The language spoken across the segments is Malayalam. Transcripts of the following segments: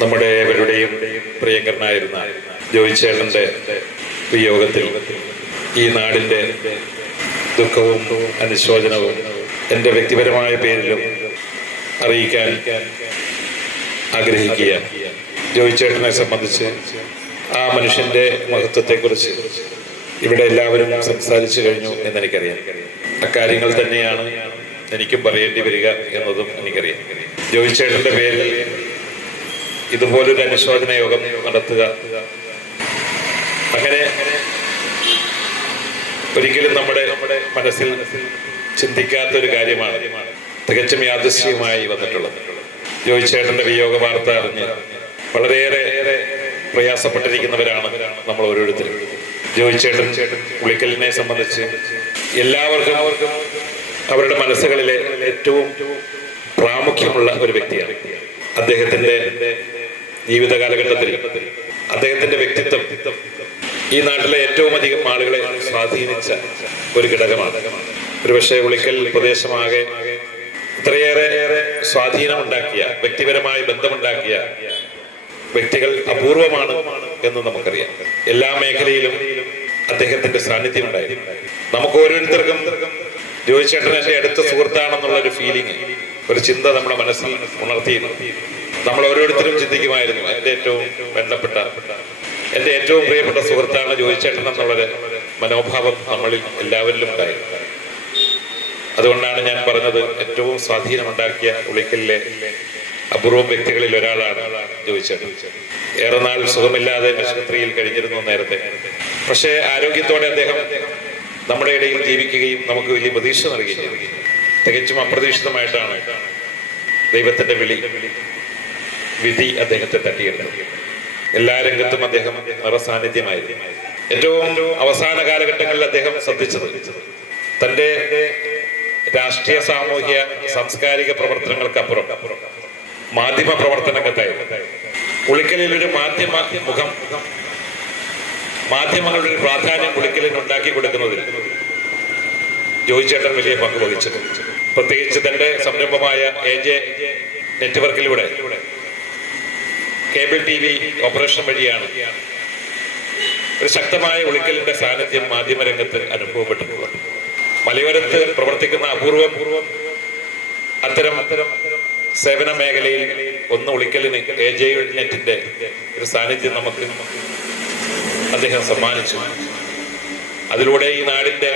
നമ്മുടെ ഏവരുടെയും പ്രിയങ്കരനായിരുന്ന ജോയി ചേട്ടൻ്റെ വിയോഗത്തിൽ ഈ നാടിൻ്റെ ദുഃഖവും അനുശോചനവും എൻ്റെ വ്യക്തിപരമായ പേരിലും അറിയിക്കാൻ ആഗ്രഹിക്കുക. ജോയി ചേട്ടനെ സംബന്ധിച്ച് ആ മനുഷ്യൻ്റെ മഹത്വത്തെക്കുറിച്ച് ഇവിടെ എല്ലാവരും സംസാരിച്ചു കഴിഞ്ഞു എന്നെനിക്കറിയാം. അക്കാര്യങ്ങൾ തന്നെയാണ് എനിക്കും പറയേണ്ടി വരിക എന്നതും എനിക്കറിയാം. ജോയി ചേട്ടൻ്റെ പേരിൽ ഇതുപോലൊരു അനുശോചന യോഗം നടത്തുക അങ്ങനെ ഒരിക്കലും നമ്മുടെ മനസ്സിൽ ചിന്തിക്കാത്തൊരു കാര്യമാണ് തികച്ചും യാദൃശ്ചികമായി വന്നിട്ടുള്ളത്. ജോയി ചേട്ടൻ്റെ വിയോഗ വാർത്ത അറിഞ്ഞ് വളരെയേറെ പ്രയാസപ്പെട്ടിരിക്കുന്നവരാണ് നമ്മൾ ഓരോരുത്തരും. ജോയി ചേട്ടൻ ഉളിക്കലിനെ സംബന്ധിച്ച് എല്ലാവർക്കും അവരുടെ മനസ്സുകളിലെ ഏറ്റവും പ്രാമുഖ്യമുള്ള ഒരു വ്യക്തിയാണ്. അദ്ദേഹത്തിന്റെ ജീവിത കാലഘട്ടത്തിൽ അദ്ദേഹത്തിന്റെ വ്യക്തിത്വം ഈ നാട്ടിലെ ഏറ്റവും അധികം ആളുകളെ സ്വാധീനിച്ച ഒരു ഘടകമാണ്. ഒരുപക്ഷെ ഉളിക്കൽ പ്രദേശമാകെ ഇത്രയേറെ സ്വാധീനമുണ്ടാക്കിയ, വ്യക്തിപരമായ ബന്ധമുണ്ടാക്കിയ വ്യക്തികൾ അപൂർവമാണ് എന്ന് നമുക്കറിയാം. എല്ലാ മേഖലയിലും അദ്ദേഹത്തിന്റെ സാന്നിധ്യം ഉണ്ടായിരുന്നു. നമുക്ക് ഓരോരുത്തർക്കും ജോയി ചേട്ടൻ എൻ്റെ അടുത്ത സുഹൃത്താണെന്നുള്ള ഒരു ഫീലിംഗ്, ഒരു ചിന്ത നമ്മുടെ മനസ്സിൽ ഉണർത്തിയിരുന്നു. നമ്മൾ ഓരോരുത്തരും ചിന്തിക്കുമായിരുന്നു, എൻ്റെ ഏറ്റവും വേണ്ടപ്പെട്ട, എൻ്റെ ഏറ്റവും പ്രിയപ്പെട്ട സുഹൃത്താണ് ജോയി ചേട്ടൻ എന്നുള്ളൊരു മനോഭാവം നമ്മളിൽ എല്ലാവരിലും ഉണ്ടായിരുന്നു. അതുകൊണ്ടാണ് ഞാൻ പറഞ്ഞത്, ഏറ്റവും സ്വാധീനമുണ്ടാക്കിയ ഉളിക്കലിലെ അപൂർവം വ്യക്തികളിൽ ഒരാളാണ് ജോയി ചേട്ടൻ. ഏറെ നാൾ സുഖമില്ലാതെ ആശുപത്രിയിൽ കഴിഞ്ഞിരുന്നു നേരത്തെ. പക്ഷേ ആരോഗ്യത്തോടെ അദ്ദേഹം നമ്മുടെ ഇടയിൽ ജീവിക്കുകയും നമുക്ക് വലിയ പ്രതീക്ഷ നൽകുകയും ചെയ്തു. തികച്ചും അപ്രതീക്ഷിതമായിട്ടാണ് ദൈവത്തിന്റെ വിധി അദ്ദേഹത്തെ തട്ടിയെടുത്തത്. എല്ലാ രംഗത്തും അദ്ദേഹം നിറസാന്നിധ്യമായിരുന്നു. ഏറ്റവും അവസാന കാലഘട്ടങ്ങളിൽ അദ്ദേഹം ശ്രദ്ധിച്ചത് തൻ്റെ രാഷ്ട്രീയ, സാമൂഹ്യ, സാംസ്കാരിക പ്രവർത്തനങ്ങൾക്കപ്പുറം മാധ്യമ പ്രവർത്തന രംഗത്തായിരുന്നു. ഉളിക്കലിൽ ഒരു മുഖം, മാധ്യമങ്ങളുടെ ഒരു പ്രാധാന്യം ഉളിക്കലിന് ഉണ്ടാക്കി കൊടുക്കുന്നതിൽ ജോയി ചേട്ടൻ വലിയ പങ്ക് വഹിച്ചു. പ്രത്യേകിച്ച് തന്റെ സംരംഭമായ AJ നെറ്റ്വർക്കിലൂടെ കേബിൾ TV ഓപ്പറേഷൻ വഴിയാണ് ഒരു ശക്തമായ ഉളിക്കലിന്റെ സാന്നിധ്യം മാധ്യമരംഗത്ത് അനുഭവപ്പെട്ടിട്ടുള്ളത്. മലയോരത്ത് പ്രവർത്തിക്കുന്ന അപൂർവം അത്തരം സേവന മേഖലയിൽ ഒന്ന് ഉളിക്കലിന് AJ നെറ്റിന്റെ ഒരു സാന്നിധ്യം നമുക്ക് അദ്ദേഹം സമ്മാനിച്ചു. അതിലൂടെ ഈ നാടിന്റെ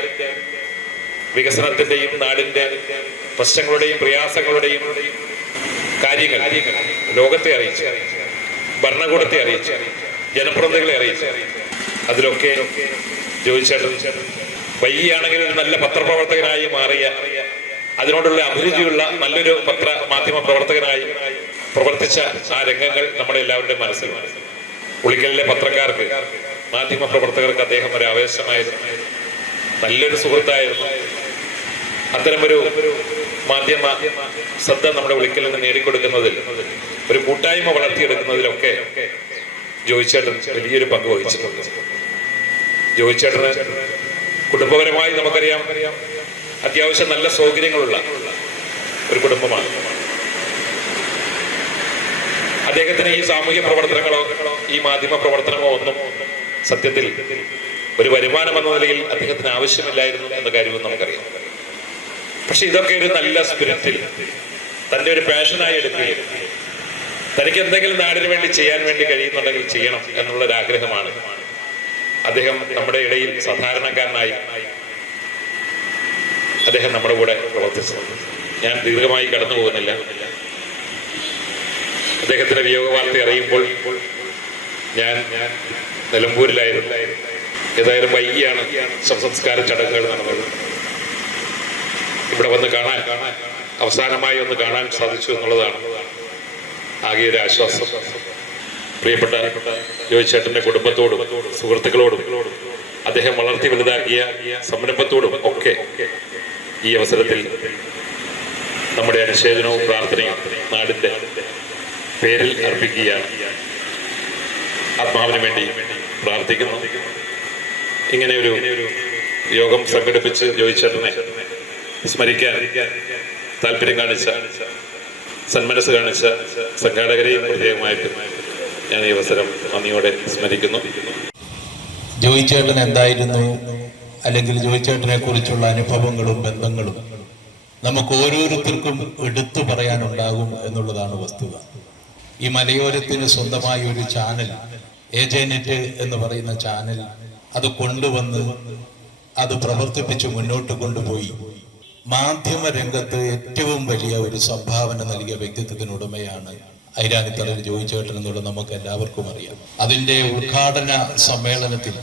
വികസനത്തിന്റെയും നാടിന്റെ പ്രശ്നങ്ങളുടെയും പ്രയാസങ്ങളുടെയും കാര്യങ്ങൾ ലോകത്തെ അറിയിച്ചു, ഭരണകൂടത്തെ അറിയിച്ചു, ജനപ്രതിനിധികളെ അറിയിച്ചു. അതിലൊക്കെ ജോയി ചേട്ടൻ വൈകിയാണെങ്കിൽ ഒരു നല്ല പത്രപ്രവർത്തകനായി മാറിയ, അതിനോടുള്ള അഭിരുചിയുള്ള നല്ലൊരു മാധ്യമ പ്രവർത്തകനായി പ്രവർത്തിച്ച ആ രംഗങ്ങൾ നമ്മുടെ എല്ലാവരുടെയും മനസ്സിലുമാണ്. ഉളിക്കലിലെ പത്രക്കാർക്ക്, മാധ്യമ പ്രവർത്തകർക്ക് അദ്ദേഹം ഒരു ആവേശമായിരുന്നു, നല്ലൊരു സുഹൃത്തായിരുന്നു. അത്തരമൊരു മാധ്യമ ശ്രദ്ധ നമ്മുടെ ഉളിക്കലിൽ നിന്ന് നേടിക്കൊടുക്കുന്നതിൽ, ഒരു കൂട്ടായ്മ വളർത്തിയെടുക്കുന്നതിലൊക്കെ ജോയി ചേട്ടൻ വലിയൊരു പങ്ക് വഹിച്ചിട്ടുണ്ട്. ജോയി ചേട്ടന് കുടുംബപരമായി നമുക്കറിയാം അത്യാവശ്യം നല്ല സൗകര്യങ്ങളുള്ള ഒരു കുടുംബമാണ്. അദ്ദേഹത്തിന് ഈ സാമൂഹ്യ പ്രവർത്തനങ്ങളോ ഈ മാധ്യമ പ്രവർത്തനമോ ഒന്നും സത്യത്തിൽ ഒരു വരുമാനം എന്ന നിലയിൽ അദ്ദേഹത്തിന് ആവശ്യമില്ലായിരുന്നു എന്ന കാര്യവും നമുക്കറിയാം. പക്ഷെ ഇതൊക്കെ ഒരു നല്ല സ്പിരിറ്റിൽ തൻ്റെ ഒരു പാഷനായി എടുക്കുകയും തനിക്ക് എന്തെങ്കിലും നാടിന് വേണ്ടി ചെയ്യാൻ വേണ്ടി കഴിയുന്നുണ്ടെങ്കിൽ ചെയ്യണം എന്നുള്ളൊരാഗ്രഹമാണ് അദ്ദേഹം നമ്മുടെ ഇടയിൽ സാധാരണക്കാരനായി അദ്ദേഹം നമ്മുടെ കൂടെ പ്രവർത്തിച്ചത്. ഞാൻ ദീർഘമായി കടന്നു പോകുന്നില്ല. അദ്ദേഹത്തിന്റെ വിയോഗ വാർത്ത അറിയുമ്പോൾ ഞാൻ നിലമ്പൂരിലായിരുന്നു. ഏതായാലും വൈകിയാണ് ശവസംസ്കാര ചടങ്ങുകൾ നടന്നത്. ഇവിടെ വന്ന് അവസാനമായി ഒന്ന് കാണാൻ സാധിച്ചു എന്നുള്ളതാണ് ആകെ ഒരു ആശ്വാസം. പ്രിയപ്പെട്ട ജോയി ചേട്ടന്റെ കുടുംബത്തോടും സുഹൃത്തുക്കളോടും അദ്ദേഹം വളർത്തി വലുതാക്കിയ സംരംഭത്തോടും ഒക്കെ ഈ അവസരത്തിൽ നമ്മുടെ അനുശോചനവും പ്രാർത്ഥനയും നാടിന്റെ പേരിൽ അർപ്പിക്കുകയാണ്. ആത്മാവിന് വേണ്ടി പ്രാർത്ഥിക്കുന്നു. ഇങ്ങനെ ഒരു യോഗം സംഘടിപ്പിച്ച് ജോയി ചേട്ടനെ സ്മരിക്കാൻ താല്പര്യം കാണിച്ച, സന്മനസ് കാണിച്ച സംഘാടകരെയും പ്രത്യേകമായിട്ട് ഞാൻ ഈ അവസരം നന്ദിയോടെ സ്മരിക്കുന്നു. ജോയി ചേട്ടൻ എന്തായിരുന്നു, അല്ലെങ്കിൽ ജോയി ചേട്ടനെ കുറിച്ചുള്ള അനുഭവങ്ങളും ബന്ധങ്ങളും നമുക്ക് ഓരോരുത്തർക്കും എടുത്തു പറയാനുണ്ടാകും എന്നുള്ളതാണ് വസ്തുത. ഈ മലയോരത്തിന് സ്വന്തമായ ഒരു ചാനൽ, ഏജനെറ്റ് എന്ന് പറയുന്ന ചാനൽ, അത് കൊണ്ടുവന്ന് അത് പ്രവർത്തിപ്പിച്ച് മുന്നോട്ട് കൊണ്ടുപോയി മാധ്യമ രംഗത്ത് ഏറ്റവും വലിയ ഒരു സംഭാവന നൽകിയ വ്യക്തിത്വത്തിനുടമയാണ് ഐരാണിത്തറയിൽ ജോയി ചേട്ടൻ എന്നുള്ളത് നമുക്ക് എല്ലാവർക്കും അറിയാം. അതിന്റെ ഉദ്ഘാടന സമ്മേളനത്തിൽ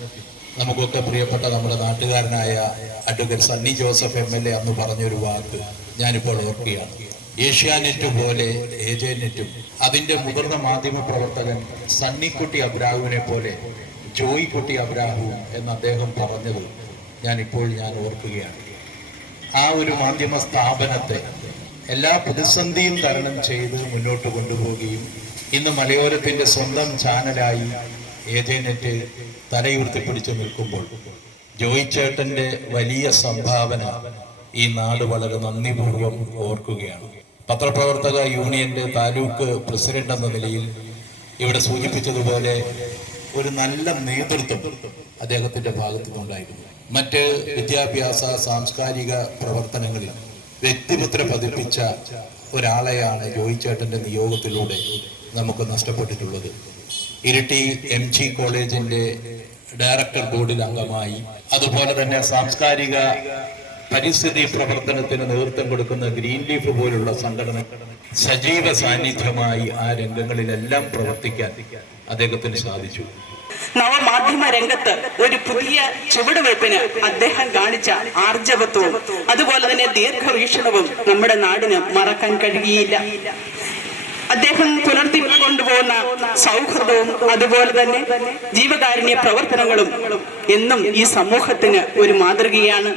നമുക്കൊക്കെ പ്രിയപ്പെട്ട നമ്മുടെ നാട്ടുകാരനായ അഡ്വക്കേറ്റ് സണ്ണി ജോസഫ് MLA അന്ന് പറഞ്ഞൊരു വാക്ക് ഞാനിപ്പോൾ ഓർക്കുകയാണ്. ഏഷ്യാനെറ്റ് പോലെ ഏജനെറ്റും അതിന്റെ മുതിർന്ന മാധ്യമ പ്രവർത്തകൻ സണ്ണിക്കുട്ടി അബ്രാഹുവിനെ പോലെ ജോയിക്കുട്ടി അബ്രാഹു എന്ന് അദ്ദേഹം പറഞ്ഞത് ഞാൻ ഓർക്കുകയാണ്. ആ ഒരു മാധ്യമ സ്ഥാപനത്തെ എല്ലാ പ്രതിസന്ധിയും തരണം ചെയ്ത് മുന്നോട്ട് കൊണ്ടുപോവുകയും ഇന്ന് മലയോരത്തിന്റെ സ്വന്തം ചാനലായി ഏജനെറ്റ് തലയുയർത്തിപ്പിടിച്ചു നിൽക്കുമ്പോൾ ജോയി ചേട്ടന്റെ വലിയ സംഭാവന ഈ നാട് വളരെ നന്ദിപൂർവ്വം ഓർക്കുകയാണ്. പത്രപ്രവർത്തക യൂണിയന്റെ താലൂക്ക് പ്രസിഡന്റ് എന്ന നിലയിൽ ഇവിടെ സൂചിപ്പിച്ചതുപോലെ ഒരു നല്ല നേതൃത്വം അദ്ദേഹത്തിന്റെ ഭാഗത്തു നിന്നുണ്ടായിരുന്നു. മറ്റ് വിദ്യാഭ്യാസ സാംസ്കാരിക പ്രവർത്തനങ്ങളിൽ വ്യക്തിമുദ്ര പതിപ്പിച്ച ഒരാളെയാണ് ജോയി ചേട്ടന്റെ നിയോഗത്തിലൂടെ നമുക്ക് നഷ്ടപ്പെട്ടിട്ടുള്ളത്. ഇരിട്ടി MG കോളേജിന്റെ ഡയറക്ടർ ബോർഡിൽ അംഗമായി, അതുപോലെ തന്നെ സാംസ്കാരിക പരിസ്ഥിതി പ്രവർത്തനത്തിന് നേതൃത്വം കൊടുക്കുന്ന ഗ്രീൻ ലീഫ് പോലുള്ള സംഘടന സജീവ സാന്നിധ്യമായി ആ രംഗങ്ങളിലെല്ലാം പ്രവർത്തിക്കാൻ അദ്ദേഹത്തിന് സാധിച്ചു. നവമാധ്യമ രംഗത്ത് ഒരു പുതിയ ചുവടുവയ്പ്പിന് അദ്ദേഹം കാണിച്ച ആർജവത്വവും അതുപോലെ തന്നെ ദീർഘവീക്ഷണവും നമ്മുടെ നാടിന് മറക്കാൻ കഴിയുകയില്ല. അദ്ദേഹം പുലർത്തിക്കൊണ്ടുപോകുന്ന സൗഹൃദവും അതുപോലെ തന്നെ ജീവകാരുണ്യ പ്രവർത്തനങ്ങളും എന്നും ഈ സമൂഹത്തിന് ഒരു മാതൃകയാണ്.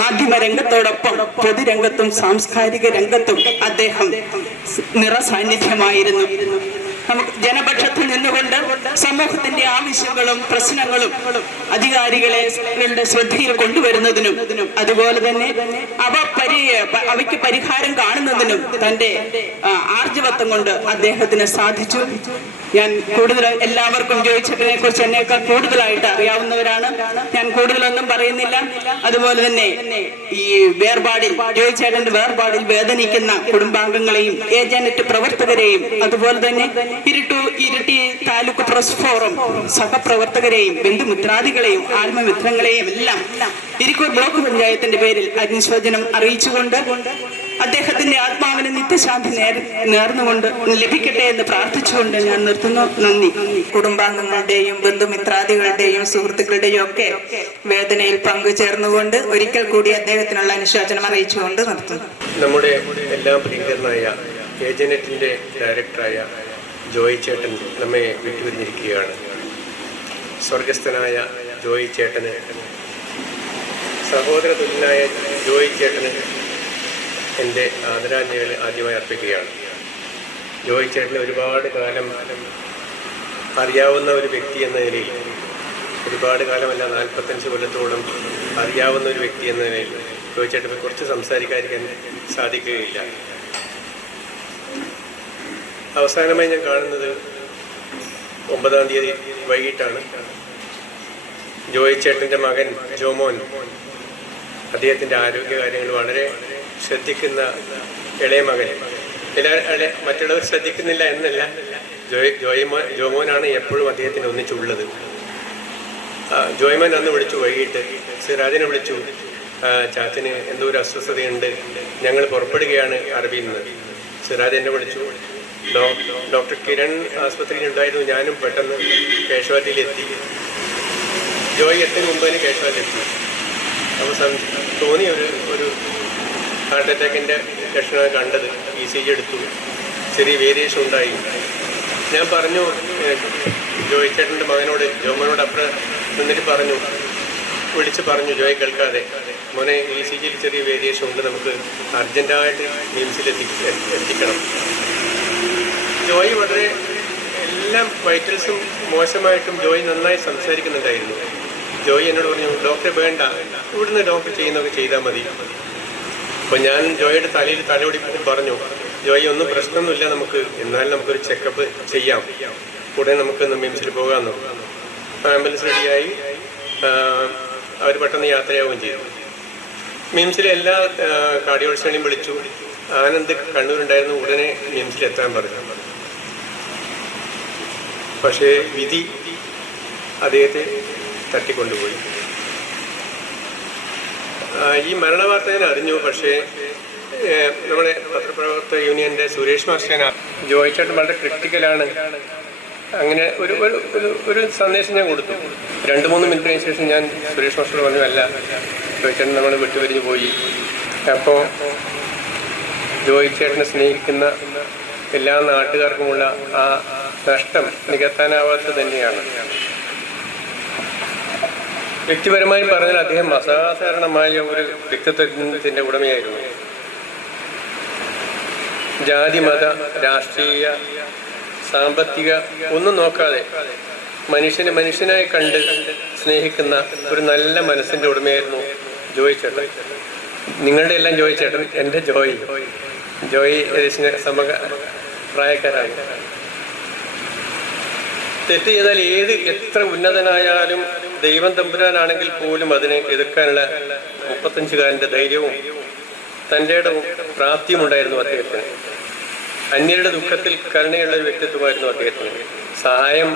മാധ്യമ രംഗത്തോടൊപ്പം പൊതുരംഗത്തും സാംസ്കാരിക രംഗത്തും അദ്ദേഹം നിറസാന്നിധ്യമായിരുന്നു. നമുക്ക് ജനപക്ഷത്തിൽ നിന്നുകൊണ്ട് സമൂഹത്തിന്റെ ആവശ്യങ്ങളും പ്രശ്നങ്ങളും അധികാരികളുടെ ശ്രദ്ധയിൽ കൊണ്ടുവരുന്നതിനും അതുപോലെ തന്നെ അവയ്ക്ക് പരിഹാരം കാണുന്നതിനും തന്റെ ആർജവത്വം കൊണ്ട് അദ്ദേഹത്തിന് സാധിച്ചു. ഞാൻ കൂടുതൽ എല്ലാവർക്കും ജോയി ചേട്ടനെ കുറിച്ച് എന്നേക്കാൾ കൂടുതലായിട്ട് അറിയാവുന്നവരാണ്. ഞാൻ കൂടുതലൊന്നും പറയുന്നില്ല. അതുപോലെ തന്നെ ഈ വേർപാടിൽ, ജോയി ചേട്ടന്റെ വേർപാടിൽ വേദനിക്കുന്ന കുടുംബാംഗങ്ങളെയും ഏജനെറ്റ് പ്രവർത്തകരെയും അതുപോലെ തന്നെ ഇരിട്ടി താലൂക്ക് പ്രസ് ഫോറം സഹപ്രവർത്തകരെയും ബന്ധുമിത്രാദികളെയും ആത്മമിത്രങ്ങളെയും എല്ലാം ഇരിക്കൂർ ബ്ലോക്ക് പഞ്ചായത്തിന്റെ പേരിൽ അനുശോചനം അറിയിച്ചുകൊണ്ട് അദ്ദേഹത്തിന്റെ ആത്മാവിന് നിത്യശാന്തി നേർന്നുകൊണ്ട് ലഭിക്കട്ടെ എന്ന് പ്രാർത്ഥിച്ചുകൊണ്ട് ഞാൻ നിർത്തുന്നു. നന്ദി. കുടുംബാംഗങ്ങളുടെയും ബന്ധുമിത്രാദികളുടെയും സുഹൃത്തുക്കളുടെയും ഒക്കെ വേദനയിൽ പങ്കുചേർന്നുകൊണ്ട് ഒരിക്കൽ കൂടി അദ്ദേഹത്തിനുള്ള അനുശോചനം അറിയിച്ചുകൊണ്ട് നിർത്തുന്നു. നമ്മുടെ എല്ലാ പ്രിയങ്കരനായ ഏജനെറ്റിന്റെ ഡയറക്ടറായ ജോയി ചേട്ടൻ നമ്മെ വിട്ടുപിരിഞ്ഞിരിക്കുകയാണ്. സ്വർഗസ്ഥനായ ജോയി ചേട്ടന്, സഹോദര തുല്യനായ ജോയി ചേട്ടന് എൻ്റെ ആദരാഞ്ജലികൾ ആദ്യമായി അർപ്പിക്കുകയാണ്. ജോയി ചേട്ടന് ഒരുപാട് കാലം അറിയാവുന്ന ഒരു വ്യക്തി എന്ന നിലയിൽ, ഒരുപാട് കാലമല്ല 45 കൊല്ലത്തോളം അറിയാവുന്ന ഒരു വ്യക്തി എന്ന നിലയിൽ ജോയി ചേട്ടനെ കുറിച്ച് സംസാരിക്കാതിരിക്കാൻ സാധിക്കുകയില്ല. അവസാനമായി ഞാൻ കാണുന്നത് 9-ാം തീയതി വൈകിട്ടാണ്. ജോയി ചേട്ടൻ്റെ മകൻ ജോമോൻ, അദ്ദേഹത്തിൻ്റെ ആരോഗ്യകാര്യങ്ങൾ വളരെ ശ്രദ്ധിക്കുന്ന ഇളയ മകൻ, മറ്റുള്ളവർ ശ്രദ്ധിക്കുന്നില്ല എന്നല്ല, ജോമോനാണ് എപ്പോഴും അദ്ദേഹത്തിന് ഒന്നിച്ചുള്ളത്. ജോയ്മോൻ അന്ന് വിളിച്ചു, വൈകിട്ട് സിറാജിനെ വിളിച്ചു, ചാച്ചന് എന്തോ ഒരു അസ്വസ്ഥതയുണ്ട്, ഞങ്ങൾ പുറപ്പെടുകയാണ് അറബിയിൽ നിന്ന്. സിറാജ് എന്നെ വിളിച്ചു. ഡോക്ടർ കിരൺ ആസ്പത്രിയിൽ ഉണ്ടായിരുന്നു. ഞാനും പെട്ടെന്ന് കേശവാറ്റിയിലെത്തി. ജോയി എത്തിന് മുമ്പ് തന്നെ കേശവാറ്റിലെത്തി. അപ്പോൾ തോന്നി ഒരു ഹാർട്ട് അറ്റാക്കിൻ്റെ ലക്ഷണമാണ് കണ്ടത്. ECG എടുത്തു, ചെറിയ വേരിയേഷൻ ഉണ്ടായി. ഞാൻ പറഞ്ഞു, ജോയി ചേട്ടൻ്റെ മകനോട്, ജോമോനോട് അപ്പുറം നിന്നിട്ട് വിളിച്ച് പറഞ്ഞു, ജോയി കേൾക്കാതെ, മോനെ ECGയിൽ ചെറിയ വേരിയേഷൻ ഉണ്ട്, നമുക്ക് അർജൻറ്റായിട്ട് മിംസിൽ എത്തിക്കണം. ജോയി വളരെ എല്ലാം വൈറ്റൽസും മോശമായിട്ടും ജോയി നന്നായി സംസാരിക്കുന്നുണ്ടായിരുന്നു. ജോയി എന്നോട് പറഞ്ഞു, ഡോക്ടറെ വേണ്ട, ഇവിടുന്ന് ഡോക്ടർ ചെയ്യുന്നതൊക്കെ ചെയ്താൽ മതി. അപ്പോൾ ഞാൻ ജോയിയുടെ തലയിൽ തലോടി പറഞ്ഞു, ജോയി ഒന്നും പ്രശ്നമൊന്നുമില്ല, നമുക്ക് എന്നാലും നമുക്കൊരു ചെക്കപ്പ് ചെയ്യാം, ഉടനെ നമുക്കൊന്ന് മിംസിൽ പോകാമെന്നു. ആംബുലൻസ് റെഡിയായി അവർ പെട്ടെന്ന് യാത്രയാവുകയും ചെയ്തു. മിംസിലെ എല്ലാ കാർഡിയോളജിസ്റ്റിനെയും വിളിച്ചു. ആനന്ദ് കണ്ണൂരുണ്ടായിരുന്നു, ഉടനെ മിംസിലെത്താൻ പറഞ്ഞു. പക്ഷേ വിധി അദ്ദേഹത്തെ തട്ടിക്കൊണ്ടുപോയി. ഈ മരണവാർത്ത ഞാൻ അറിഞ്ഞു. പക്ഷേ നമ്മുടെ പത്രപ്രവർത്തക യൂണിയൻ്റെ സുരേഷ് മാസ്റ്റർ ജോയി ചേട്ടൻ വളരെ ക്രിട്ടിക്കലാണ്, അങ്ങനെ ഒരു സന്ദേശം ഞാൻ കൊടുത്തു. 2-3 മിനിറ്റിന് ശേഷം ഞാൻ സുരേഷ് മാസ്റ്റർ പറഞ്ഞു, അല്ല ജോയി ചേട്ടൻ നമ്മൾ വിട്ടുപിരിഞ്ഞു പോയി. അപ്പോൾ ജോയി ചേട്ടനെ സ്നേഹിക്കുന്ന എല്ലാ നാട്ടുകാർക്കുമുള്ള ആ നഷ്ടം നികത്താനാവാത്തത് തന്നെയാണ്. വ്യക്തിപരമായി പറഞ്ഞാൽ അദ്ദേഹം അസാധാരണമായ ഒരു വ്യക്തിത്വത്തിൻ്റെ ഉടമയായിരുന്നു. ജാതി, മത, രാഷ്ട്രീയ, സാമ്പത്തിക ഒന്നും നോക്കാതെ മനുഷ്യനായി കണ്ട് സ്നേഹിക്കുന്ന ഒരു നല്ല മനസ്സിൻ്റെ ഉടമയായിരുന്നു ജോയി ചേട്ടൻ. നിങ്ങളുടെ എല്ലാം ജോയി ചേട്ടൻ, എൻ്റെ ജോയി ഏകദേശം പ്രായക്കാരാണ്. തെറ്റ് ചെയ്താൽ എത്ര ഉന്നതനായാലും ദൈവം തമ്പുരാനാണെങ്കിൽ പോലും അതിനെ എതിർക്കാനുള്ള 35കാരൻ്റെ ധൈര്യവും തൻ്റെ പ്രാപ്തിയും ഉണ്ടായിരുന്നു അദ്ദേഹത്തിന്. അന്യരുടെ ദുഃഖത്തിൽ കരുണയുള്ള ഒരു വ്യക്തിത്വമായിരുന്നു അദ്ദേഹത്തിന്. സഹായം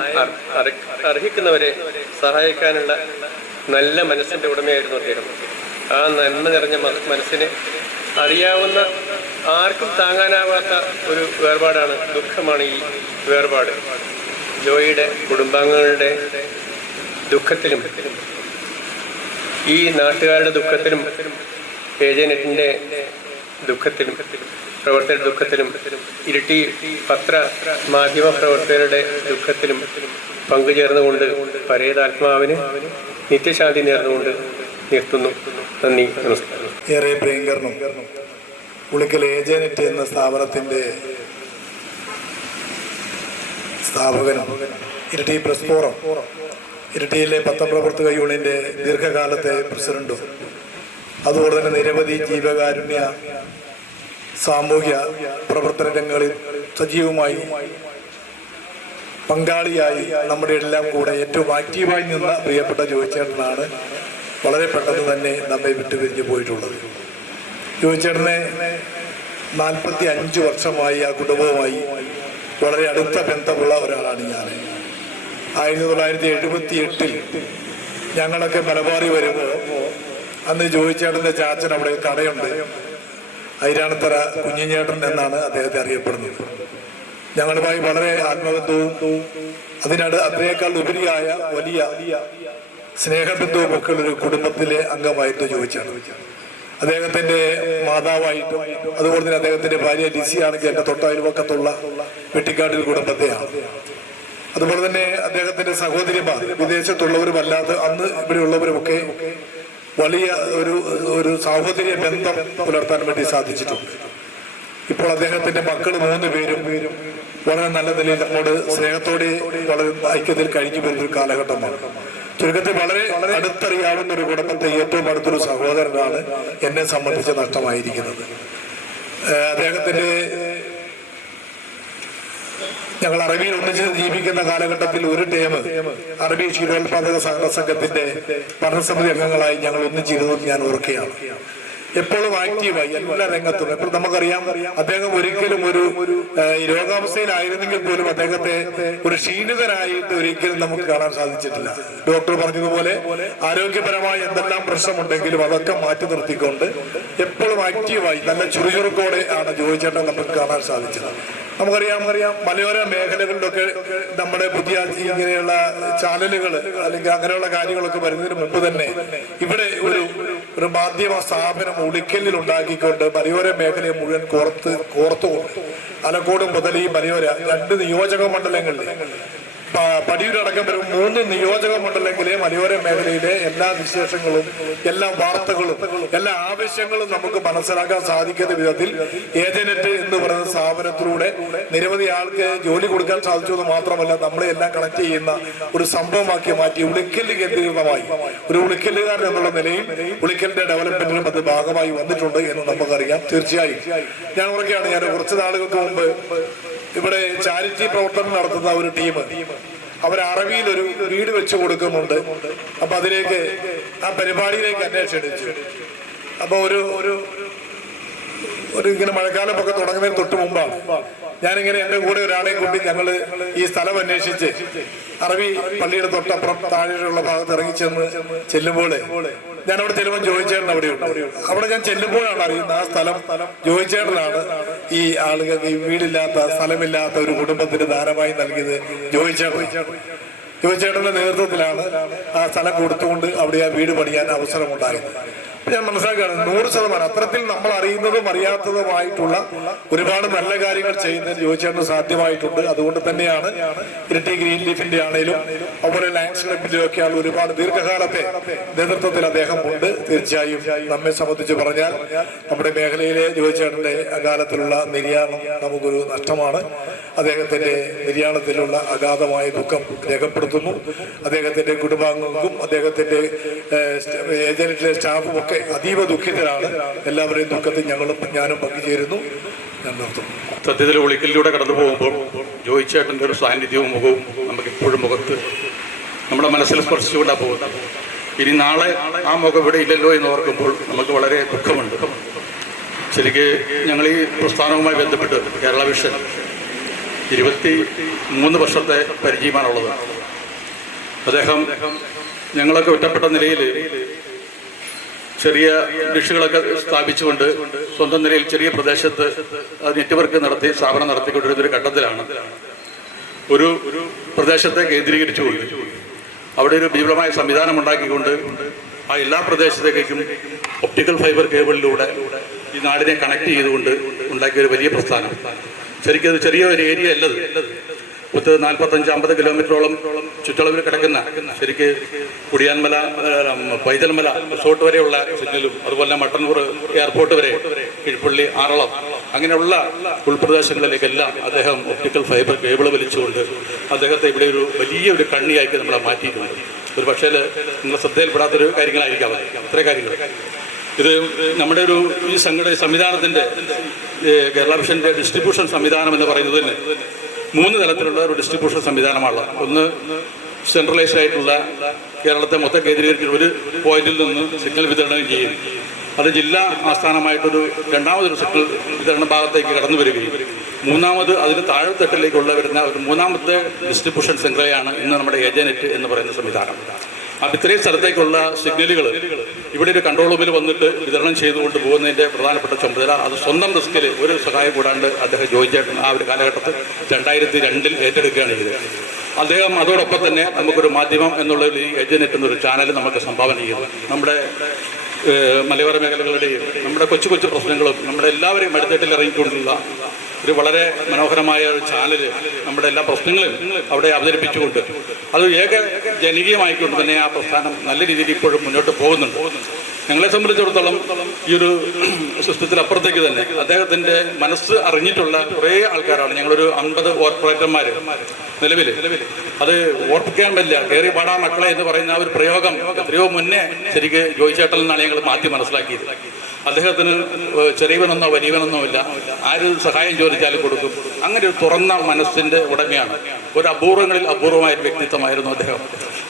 അർഹിക്കുന്നവരെ സഹായിക്കാനുള്ള നല്ല മനസ്സിൻ്റെ ഉടമയായിരുന്നു അദ്ദേഹം. ആ നന്മ നിറഞ്ഞ മനസ്സിനെ അറിയാവുന്ന ആർക്കും താങ്ങാനാവാത്ത ഒരു വേർപാടാണ്, ദുഃഖമാണ് ഈ വേർപാട്. ജോയിയുടെ കുടുംബാംഗങ്ങളുടെ ദുഃഖത്തിലും ഈ നാട്ടുകാരുടെ ദുഃഖത്തിലും ഏജനെറ്റിൻ്റെ ദുഃഖത്തിലും പ്രവർത്തകരുടെ ദുഃഖത്തിലും ഇരിട്ടി മാധ്യമ പ്രവർത്തകരുടെ ദുഃഖത്തിലും പങ്കുചേർന്നുകൊണ്ട് പരേതാത്മാവിന് നിത്യശാന്തി നേർന്നുകൊണ്ട് നിർത്തുന്നു. നന്ദി, നമസ്കാരം. ഏറെ പ്രിയങ്കരനും ഉളിക്കൽ ഏജനെറ്റ് എന്ന സ്ഥാപനത്തിൻ്റെ സ്ഥാപകനും ഇരിട്ടി പ്രസ് ഫോറം, ഇരിട്ടിയിലെ പത്രപ്രവർത്തക യൂണിയൻ്റെ ദീർഘകാലത്തെ പ്രസിഡന്റും അതുപോലെ തന്നെ നിരവധി ജീവകാരുണ്യ സാമൂഹ്യ പ്രവർത്തന രംഗങ്ങളിൽ സജീവമായി പങ്കാളിയായി നമ്മുടെ എല്ലാം കൂടെ ഏറ്റവും ആക്റ്റീവായി നിന്ന പ്രിയപ്പെട്ട ജോയിച്ചേട്ടനാണ് വളരെ പെട്ടെന്ന് തന്നെ നമ്മെ വിട്ടുപിരിഞ്ഞു പോയിട്ടുള്ളത്. ജോയിച്ചേട്ടനെ 45 വർഷമായി ആ കുടുംബവുമായി വളരെ അടുത്ത ബന്ധമുള്ള ഒരാളാണ് ഞാൻ. 1978 ഞങ്ങളൊക്കെ മലബാറി വരുമ്പോൾ അന്ന് ജോയിച്ചേട്ടൻ്റെ ചാച്ചൻ അവിടെ കടയുണ്ട്, ഐരാണത്തറ കുഞ്ഞിഞ്ഞേട്ടൻ എന്നാണ് അദ്ദേഹത്തെ അറിയപ്പെടുന്നത്. ഞങ്ങളുമായി വളരെ ആത്മബന്ധവും അതിനേക്കാൾ ഉപരിയായ വലിയ സ്നേഹബന്ധവും ഒക്കെ ഒരു കുടുംബത്തിലെ അംഗമായിട്ട് ജോയിച്ചാണ്. അദ്ദേഹത്തിന്റെ മാതാവായിട്ടും അതുപോലെ തന്നെ അദ്ദേഹത്തിന്റെ ഭാര്യ ലിസി ആണെങ്കിൽ എൻ്റെ തൊട്ടയൽവക്കത്തുള്ള വെട്ടിക്കാട്ടിൽ കുടുംബത്തെയാണ്. അതുപോലെ തന്നെ അദ്ദേഹത്തിന്റെ സഹോദരിമാർ വിദേശത്തുള്ളവരുമല്ലാതെ അന്ന് ഇവിടെയുള്ളവരുമൊക്കെ വലിയ ഒരു സാഹോദര്യ ബന്ധം പുലർത്താൻ വേണ്ടി സാധിച്ചിട്ടുണ്ട്. ഇപ്പോൾ അദ്ദേഹത്തിന്റെ മക്കൾ 3 പേരും വളരെ നല്ല നിലയിൽ നമ്മോട് സ്നേഹത്തോടെ വളരെ ഐക്യത്തിൽ കഴിഞ്ഞു വരുന്നൊരു കാലഘട്ടമാണ്. ചുരുക്കത്തിൽ വളരെ അടുത്തറിയാവുന്ന ഒരു കുടുംബത്തെ ഏറ്റവും അടുത്തൊരു സഹോദരനാണ് എന്നെ സംബന്ധിച്ച് നഷ്ടമായിരിക്കുന്നത്. അദ്ദേഹത്തിന്റെ ഞങ്ങൾ അറബിയിൽ ഒന്നിച്ച് ജീവിക്കുന്ന കാലഘട്ടത്തിൽ ഒരു ടൈം അറബി ക്ഷീരോത്പാദക സഹകരണ സംഘത്തിന്റെ ഭരണസമിതി അംഗങ്ങളായി ഞങ്ങൾ ഒന്നിച്ചിരുന്നത് ഞാൻ ഓർക്കുകയാണ്. എപ്പോഴും ആക്റ്റീവായി എല്ലാ രംഗത്തും. എപ്പോഴും നമുക്കറിയാം അദ്ദേഹം ഒരിക്കലും ഒരു രോഗാവസ്ഥയിലായിരുന്നെങ്കിൽ പോലും അദ്ദേഹത്തെ ഒരു ക്ഷീണിതനായിട്ട് ഒരിക്കലും നമുക്ക് കാണാൻ സാധിച്ചിട്ടില്ല. ഡോക്ടർ പറഞ്ഞതുപോലെ ആരോഗ്യപരമായ എന്തെല്ലാം പ്രശ്നമുണ്ടെങ്കിലും അതൊക്കെ മാറ്റി നിർത്തിക്കൊണ്ട് എപ്പോഴും ആക്റ്റീവായി നല്ല ചുറുചുറുക്കോടെ ആണ് ജോയിച്ചേട്ടൻ നമുക്ക് കാണാൻ സാധിച്ചത്. നമുക്കറിയാം മലയോര മേഖലകളിലൊക്കെ നമ്മുടെ പുതിയ ഇങ്ങനെയുള്ള ചാനലുകൾ അല്ലെങ്കിൽ അങ്ങനെയുള്ള കാര്യങ്ങളൊക്കെ വരുന്നതിന് മുമ്പ് തന്നെ ഇവിടെ ഒരു മാധ്യമ സ്ഥാപനം ഉളിക്കലിൽ ഉണ്ടാക്കിക്കൊണ്ട് മലയോര മേഖലയെ മുഴുവൻ കോർത്തുകൊണ്ട് ആലക്കോട് മുതൽ ഈ മലയോര 2 നിയോജക മണ്ഡലങ്ങളിൽ പടിയൂരടക്കം വരും 3 നിയോജക മണ്ഡലങ്ങളിലെ മലയോര മേഖലയിലെ എല്ലാ വിശേഷങ്ങളും, എല്ലാ വാർത്തകളും, എല്ലാ ആവശ്യങ്ങളും നമുക്ക് മനസ്സിലാക്കാൻ സാധിക്കുന്ന വിധത്തിൽ ഏജനെറ്റ് എന്ന് പറയുന്ന സ്ഥാപനത്തിലൂടെ നിരവധി ആൾക്ക് ജോലി കൊടുക്കാൻ സാധിച്ചു എന്ന് മാത്രമല്ല, നമ്മളെ എല്ലാം കണക്ട് ചെയ്യുന്ന ഒരു സംഭവമാക്കി മാറ്റി ഉളിക്കൽ കേന്ദ്രീകൃതമായി ഒരു ഉളിക്കലുകാരൻ എന്നുള്ള നിലയിൽ ഉളിക്കലിന്റെ ഡെവലപ്മെന്റിനും അത് ഭാഗമായി വന്നിട്ടുണ്ട് എന്ന് നമുക്കറിയാം. തീർച്ചയായും ഞാൻ ഓർക്കുകയാണ്, ഞാൻ കുറച്ച് നാളുകൾക്ക് മുമ്പ് ഇവിടെ ചാരിറ്റി പ്രവർത്തനം നടത്തുന്ന ഒരു ടീം അവർ അറബിയിൽ ഒരു വീട് വെച്ച് കൊടുക്കുന്നുണ്ട്. അപ്പൊ അതിലേക്ക് ആ പരിപാടിയിലേക്ക് എന്നെ ക്ഷണിച്ചു. അപ്പൊ ഒരു ഇങ്ങനെ മഴക്കാലമൊക്കെ തുടങ്ങുന്നതിന് തൊട്ട് മുമ്പാണ് ഞാനിങ്ങനെ എന്റെ കൂടെ ഒരാളെയും കൂട്ടി ഞങ്ങൾ ഈ സ്ഥലം അന്വേഷിച്ച് അറബി പള്ളിയുടെ തൊട്ടപ്പുറം താഴെയുള്ള ഭാഗത്ത് ഇറങ്ങിച്ചെന്ന് ചെല്ലുമ്പോൾ ഞാൻ അവിടെ ചെല്ലുമ്പോൾ ജോയിച്ചേട്ടൻ അവിടെയുണ്ട്. അവിടെ ഞാൻ ചെല്ലുമ്പോഴാണ് അറിയുന്നത് ആ സ്ഥലം ജോയിച്ചേട്ടനാണ് ഈ ആളുകൾക്ക് ഈ വീടില്ലാത്ത സ്ഥലമില്ലാത്ത ഒരു കുടുംബത്തിന് ദാനമായി നൽകിയത്. ജോയിച്ചേട്ടന്റെ നേതൃത്വത്തിലാണ് ആ സ്ഥലം കൊടുത്തുകൊണ്ട് അവിടെ ആ വീട് പണിയാൻ അവസരമുണ്ടായത്. ഞാൻ മനസ്സിലാക്കുകയാണ് 100% അത്തരത്തിൽ നമ്മൾ അറിയുന്നതും അറിയാത്തതുമായിട്ടുള്ള ഒരുപാട് നല്ല കാര്യങ്ങൾ ചെയ്യുന്നതിന് ജോയിച്ചേട്ടന് സാധ്യമായിട്ടുണ്ട്. അതുകൊണ്ട് തന്നെയാണ് ഇരട്ടി ഗ്രീൻ ലീഫിന്റെ ആണെങ്കിലും അതുപോലെ ലയൺസ് ക്ലബിന്റെ ഒക്കെയാണ് ഒരുപാട് ദീർഘകാലത്തെ നേതൃത്വത്തിൽ അദ്ദേഹം ഉണ്ട്. തീർച്ചയായും നമ്മെ സംബന്ധിച്ച് പറഞ്ഞാൽ നമ്മുടെ മേഖലയിലെ ജോയിച്ചേട്ടന്റെ അകാലത്തിലുള്ള നിര്യാണം നമുക്കൊരു നഷ്ടമാണ്. അദ്ദേഹത്തിന്റെ നിര്യാണത്തിലുള്ള അഗാധമായ ദുഃഖം രേഖപ്പെടുത്തുന്നു. അദ്ദേഹത്തിന്റെ കുടുംബാംഗങ്ങൾക്കും അദ്ദേഹത്തിന്റെ ഏജന്റിലെ സ്റ്റാഫും ഒക്കെ അതീവ ദുഃഖിതരാണ്. എല്ലാവരെയും ദുഃഖത്തിൽ ഞാനും പങ്കുചേരുന്നു. ഞാൻ നിർത്തുന്നു. സത്യത്തിൽ ഉളിക്കലിലൂടെ കടന്നു പോകുമ്പോൾ ജോയിച്ചേട്ടൻ്റെ ഒരു സാന്നിധ്യവും മുഖവും നമുക്ക് ഇപ്പോഴും മുഖത്ത് നമ്മുടെ മനസ്സിൽ സ്പർശിച്ചുകൊണ്ടാണ് പോകുന്നത്. ഇനി നാളെ ആ മുഖം ഇവിടെ ഇല്ലല്ലോ എന്ന് ഓർക്കുമ്പോൾ നമുക്ക് വളരെ ദുഃഖമുണ്ട്. ശരിക്ക് ഞങ്ങൾ ഈ പ്രസ്ഥാനവുമായി ബന്ധപ്പെട്ട് കേരള വിഷൻ 23 വർഷത്തെ പരിചയമാണുള്ളത്. അദ്ദേഹം ഞങ്ങളൊക്കെ ഒറ്റപ്പെട്ട നിലയിൽ ചെറിയ ഡിഷുകളൊക്കെ സ്ഥാപിച്ചുകൊണ്ട് സ്വന്തം നിലയിൽ ചെറിയ പ്രദേശത്ത് നെറ്റ്വർക്ക് നടത്തി സ്ഥാപനം നടത്തിക്കൊണ്ടിരുന്നൊരു ഘട്ടത്തിലാണ് ഒരു പ്രദേശത്തെ കേന്ദ്രീകരിച്ചുകൊണ്ട് അവിടെ ഒരു വിപുലമായ സംവിധാനം ഉണ്ടാക്കിക്കൊണ്ട് ആ എല്ലാ പ്രദേശത്തേക്കും ഒപ്റ്റിക്കൽ ഫൈബർ കേബിളിലൂടെ ഈ നാടിനെ കണക്ട് ചെയ്തുകൊണ്ട് ഉണ്ടാക്കിയൊരു വലിയ പ്രസ്ഥാനം. ശരിക്കും അത് ചെറിയ ഒരു ഏരിയ അല്ലത്. 45-50 കിലോമീറ്ററോളം ചുറ്റളവിൽ കിടക്കുന്ന ശരിക്ക് കുടിയാൻമല, പൈതൽമല റിസോർട്ട് വരെയുള്ള സിഗ്നലും അതുപോലെ മട്ടന്നൂർ എയർപോർട്ട് വരെ കിഴിപ്പള്ളി, ആറളം അങ്ങനെയുള്ള ഉൾപ്രദേശങ്ങളിലേക്കെല്ലാം അദ്ദേഹം ഒപ്റ്റിക്കൽ ഫൈബർ കേബിൾ വലിച്ചുകൊണ്ട് അദ്ദേഹത്തെ ഇവിടെ ഒരു വലിയൊരു കണ്ണിയാക്കി നമ്മളെ മാറ്റിയിട്ടുണ്ട്. ഒരു പക്ഷേ നിങ്ങൾ ശ്രദ്ധയിൽപ്പെടാത്തൊരു കാര്യങ്ങളായിരിക്കാം അത്രയും കാര്യങ്ങൾ. ഇത് നമ്മുടെ ഒരു ഈ സംവിധാനത്തിൻ്റെ കേരള വിഷൻ്റെ ഡിസ്ട്രിബ്യൂഷൻ സംവിധാനം എന്ന് പറയുന്നത് തന്നെ 3 തലത്തിലുള്ള ഒരു ഡിസ്ട്രിബ്യൂഷൻ സംവിധാനമാണ്. ഒന്ന് സെൻട്രലൈസ്ഡ് ആയിട്ടുള്ള കേരളത്തെ മൊത്തം കേന്ദ്രീകരിച്ച് ഒരു പോയിന്റിൽ നിന്ന് സിഗ്നൽ വിതരണം ചെയ്യും. അത് ജില്ലാ ആസ്ഥാനമായിട്ടൊരു രണ്ടാമതൊരു സിഗ്നൽ വിതരണ ഭാഗത്തേക്ക് കടന്നു വരികയും മൂന്നാമത് അതിന് താഴെത്തട്ടിലേക്കുള്ള വരുന്ന ഒരു മൂന്നാമത്തെ ഡിസ്ട്രിബ്യൂഷൻ ശൃംഖലയാണ് ഇന്ന് നമ്മുടെ ഏജനെറ്റ് എന്ന് പറയുന്ന സംവിധാനം. അപ്പം ഇത്രയും സ്ഥലത്തേക്കുള്ള സിഗ്നലുകൾ ഇവിടെ ഒരു കൺട്രോൾ റൂമിൽ വന്നിട്ട് വിതരണം ചെയ്തുകൊണ്ട് പോകുന്നതിൻ്റെ പ്രധാനപ്പെട്ട ചുമതല അത് സ്വന്തം റിസ്കിൽ ഒരു സഹായം കൂടാണ്ട് അദ്ദേഹം ജോയിച്ചേട്ടൻ ആ ഒരു കാലഘട്ടത്തിൽ 2002 ഏറ്റെടുക്കുകയാണ് ചെയ്തത്. അദ്ദേഹം അതോടൊപ്പം തന്നെ നമുക്കൊരു മാധ്യമം എന്നുള്ള ഈ ഏജനെറ്റ് എന്നൊരു ചാനൽ നമുക്ക് സംഭാവന ചെയ്യുന്നു. നമ്മുടെ മലയോര മേഖലകളുടെയും നമ്മുടെ കൊച്ചു കൊച്ചു പ്രശ്നങ്ങളും നമ്മുടെ എല്ലാവരെയും അടുത്തിട്ടിൽ ഇറങ്ങിക്കൊണ്ടുള്ള ഒരു വളരെ മനോഹരമായ ഒരു ചാനൽ നമ്മുടെ എല്ലാ പ്രശ്നങ്ങളും അവിടെ അവതരിപ്പിച്ചുകൊണ്ട് അത് ജനകീയമായിക്കൊണ്ട് തന്നെ ആ പ്രസ്ഥാനം നല്ല രീതിയിൽ ഇപ്പോഴും മുന്നോട്ട് പോകുന്നുണ്ട്. ഞങ്ങളെ സംബന്ധിച്ചിടത്തോളം ഈ ഒരു സിസ്റ്റത്തിനപ്പുറത്തേക്ക് തന്നെ അദ്ദേഹത്തിൻ്റെ മനസ്സ് അറിഞ്ഞിട്ടുള്ള കുറേ ആൾക്കാരാണ്. ഞങ്ങളൊരു 50 ഓപ്പറേറ്റർമാർ നിലവിൽ അത് ഓർപ്പിക്കാൻ പറ്റില്ല. കയറി പാടാ മക്കളെ എന്ന് പറയുന്ന ആ ഒരു പ്രയോഗം എത്രയോ മുന്നേ ശരിക്ക് ജോയിച്ചേട്ടൽ നിന്നാണ് ഞങ്ങൾ മാറ്റി മനസ്സിലാക്കിയത്. അദ്ദേഹത്തിന് ചെറിയവനൊന്നോ വലിയവനൊന്നോ ഇല്ല, ആര് സഹായം ചോദിച്ചാലും കൊടുക്കും. അങ്ങനെ ഒരു തുറന്ന മനസ്സിൻ്റെ ഉടമയാണ്. ഒരു അപൂർവങ്ങളിൽ അപൂർവമായ വ്യക്തിത്വമായിരുന്നു അദ്ദേഹം.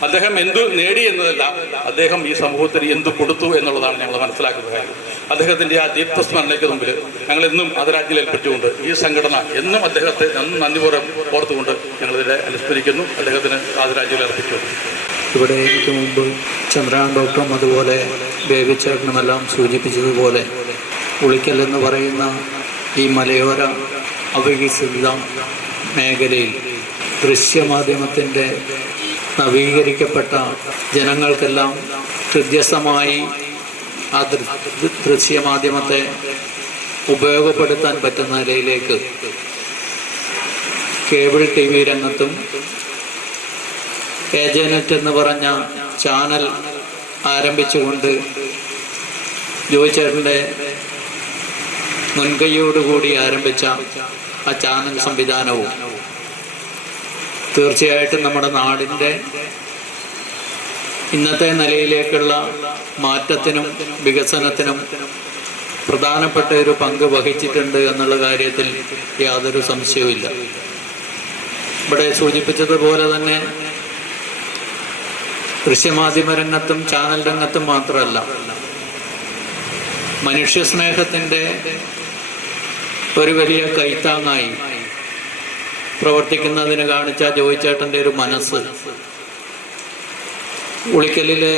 അദ്ദേഹം എന്തു നേടി എന്നതല്ല, അദ്ദേഹം ഈ സമൂഹത്തിന് എന്തു കൊടുത്തു എന്നുള്ളതാണ് ഞങ്ങൾ മനസ്സിലാക്കുന്ന കാര്യം. അദ്ദേഹത്തിൻ്റെ ആ ദീപ്തസ്മരണയ്ക്ക് മുമ്പിൽ ഞങ്ങൾ എന്നും ആദരാഞ്ജലി ഏൽപ്പിച്ചുകൊണ്ട് ഈ സംഘടന എന്നും അദ്ദേഹത്തെ നന്ദിപൂർവ്വം ഓർത്തുകൊണ്ട് ഞങ്ങളിതിനെ അനുസ്മരിക്കുന്നു, അദ്ദേഹത്തിന് ആദരാഞ്ജലി അർപ്പിച്ചുകൊണ്ട്. ഇവിടെ എനിക്ക് മുമ്പ് ചന്ദ്രൻ ഡോക്ടറും അതുപോലെ ബേബിച്ചേട്ടനുമെല്ലാം സൂചിപ്പിച്ചതുപോലെ ഉളിക്കൽ എന്ന് പറയുന്ന ഈ മലയോര അവികസിത മേഖലയിൽ ദൃശ്യമാധ്യമത്തിൻ്റെ നവീകരിക്കപ്പെട്ട ജനങ്ങൾക്കെല്ലാം ഹൃദ്യസ്ഥമായി ആ ദൃശ്യമാധ്യമത്തെ ഉപയോഗപ്പെടുത്താൻ പറ്റുന്ന നിലയിലേക്ക് കേബിൾ TV രംഗത്തും ഏജനറ്റ് എന്ന് പറഞ്ഞ ചാനൽ ആരംഭിച്ചുകൊണ്ട് ജോയിച്ചേട്ടൻ്റെ മുൻകൈയോടുകൂടി ആരംഭിച്ച ആ ചാനൽ സംവിധാനവും തീർച്ചയായിട്ടും നമ്മുടെ നാടിൻ്റെ ഇന്നത്തെ നിലയിലേക്കുള്ള മാറ്റത്തിനും വികസനത്തിനും പ്രധാനപ്പെട്ട ഒരു പങ്ക് വഹിച്ചിട്ടുണ്ട് എന്നുള്ള കാര്യത്തിൽ യാതൊരു സംശയവുമില്ല. ഇവിടെ സൂചിപ്പിച്ചതുപോലെ തന്നെ ദൃശ്യമാധ്യമ രംഗത്തും ചാനൽ രംഗത്തും മാത്രമല്ല, മനുഷ്യസ്നേഹത്തിൻ്റെ ഒരു വലിയ കൈത്താങ്ങായി പ്രവർത്തിക്കുന്നതിന് കാണിച്ച ജോയിച്ചേട്ടൻ്റെ ഒരു മനസ്സ് ഉളിക്കലിലെ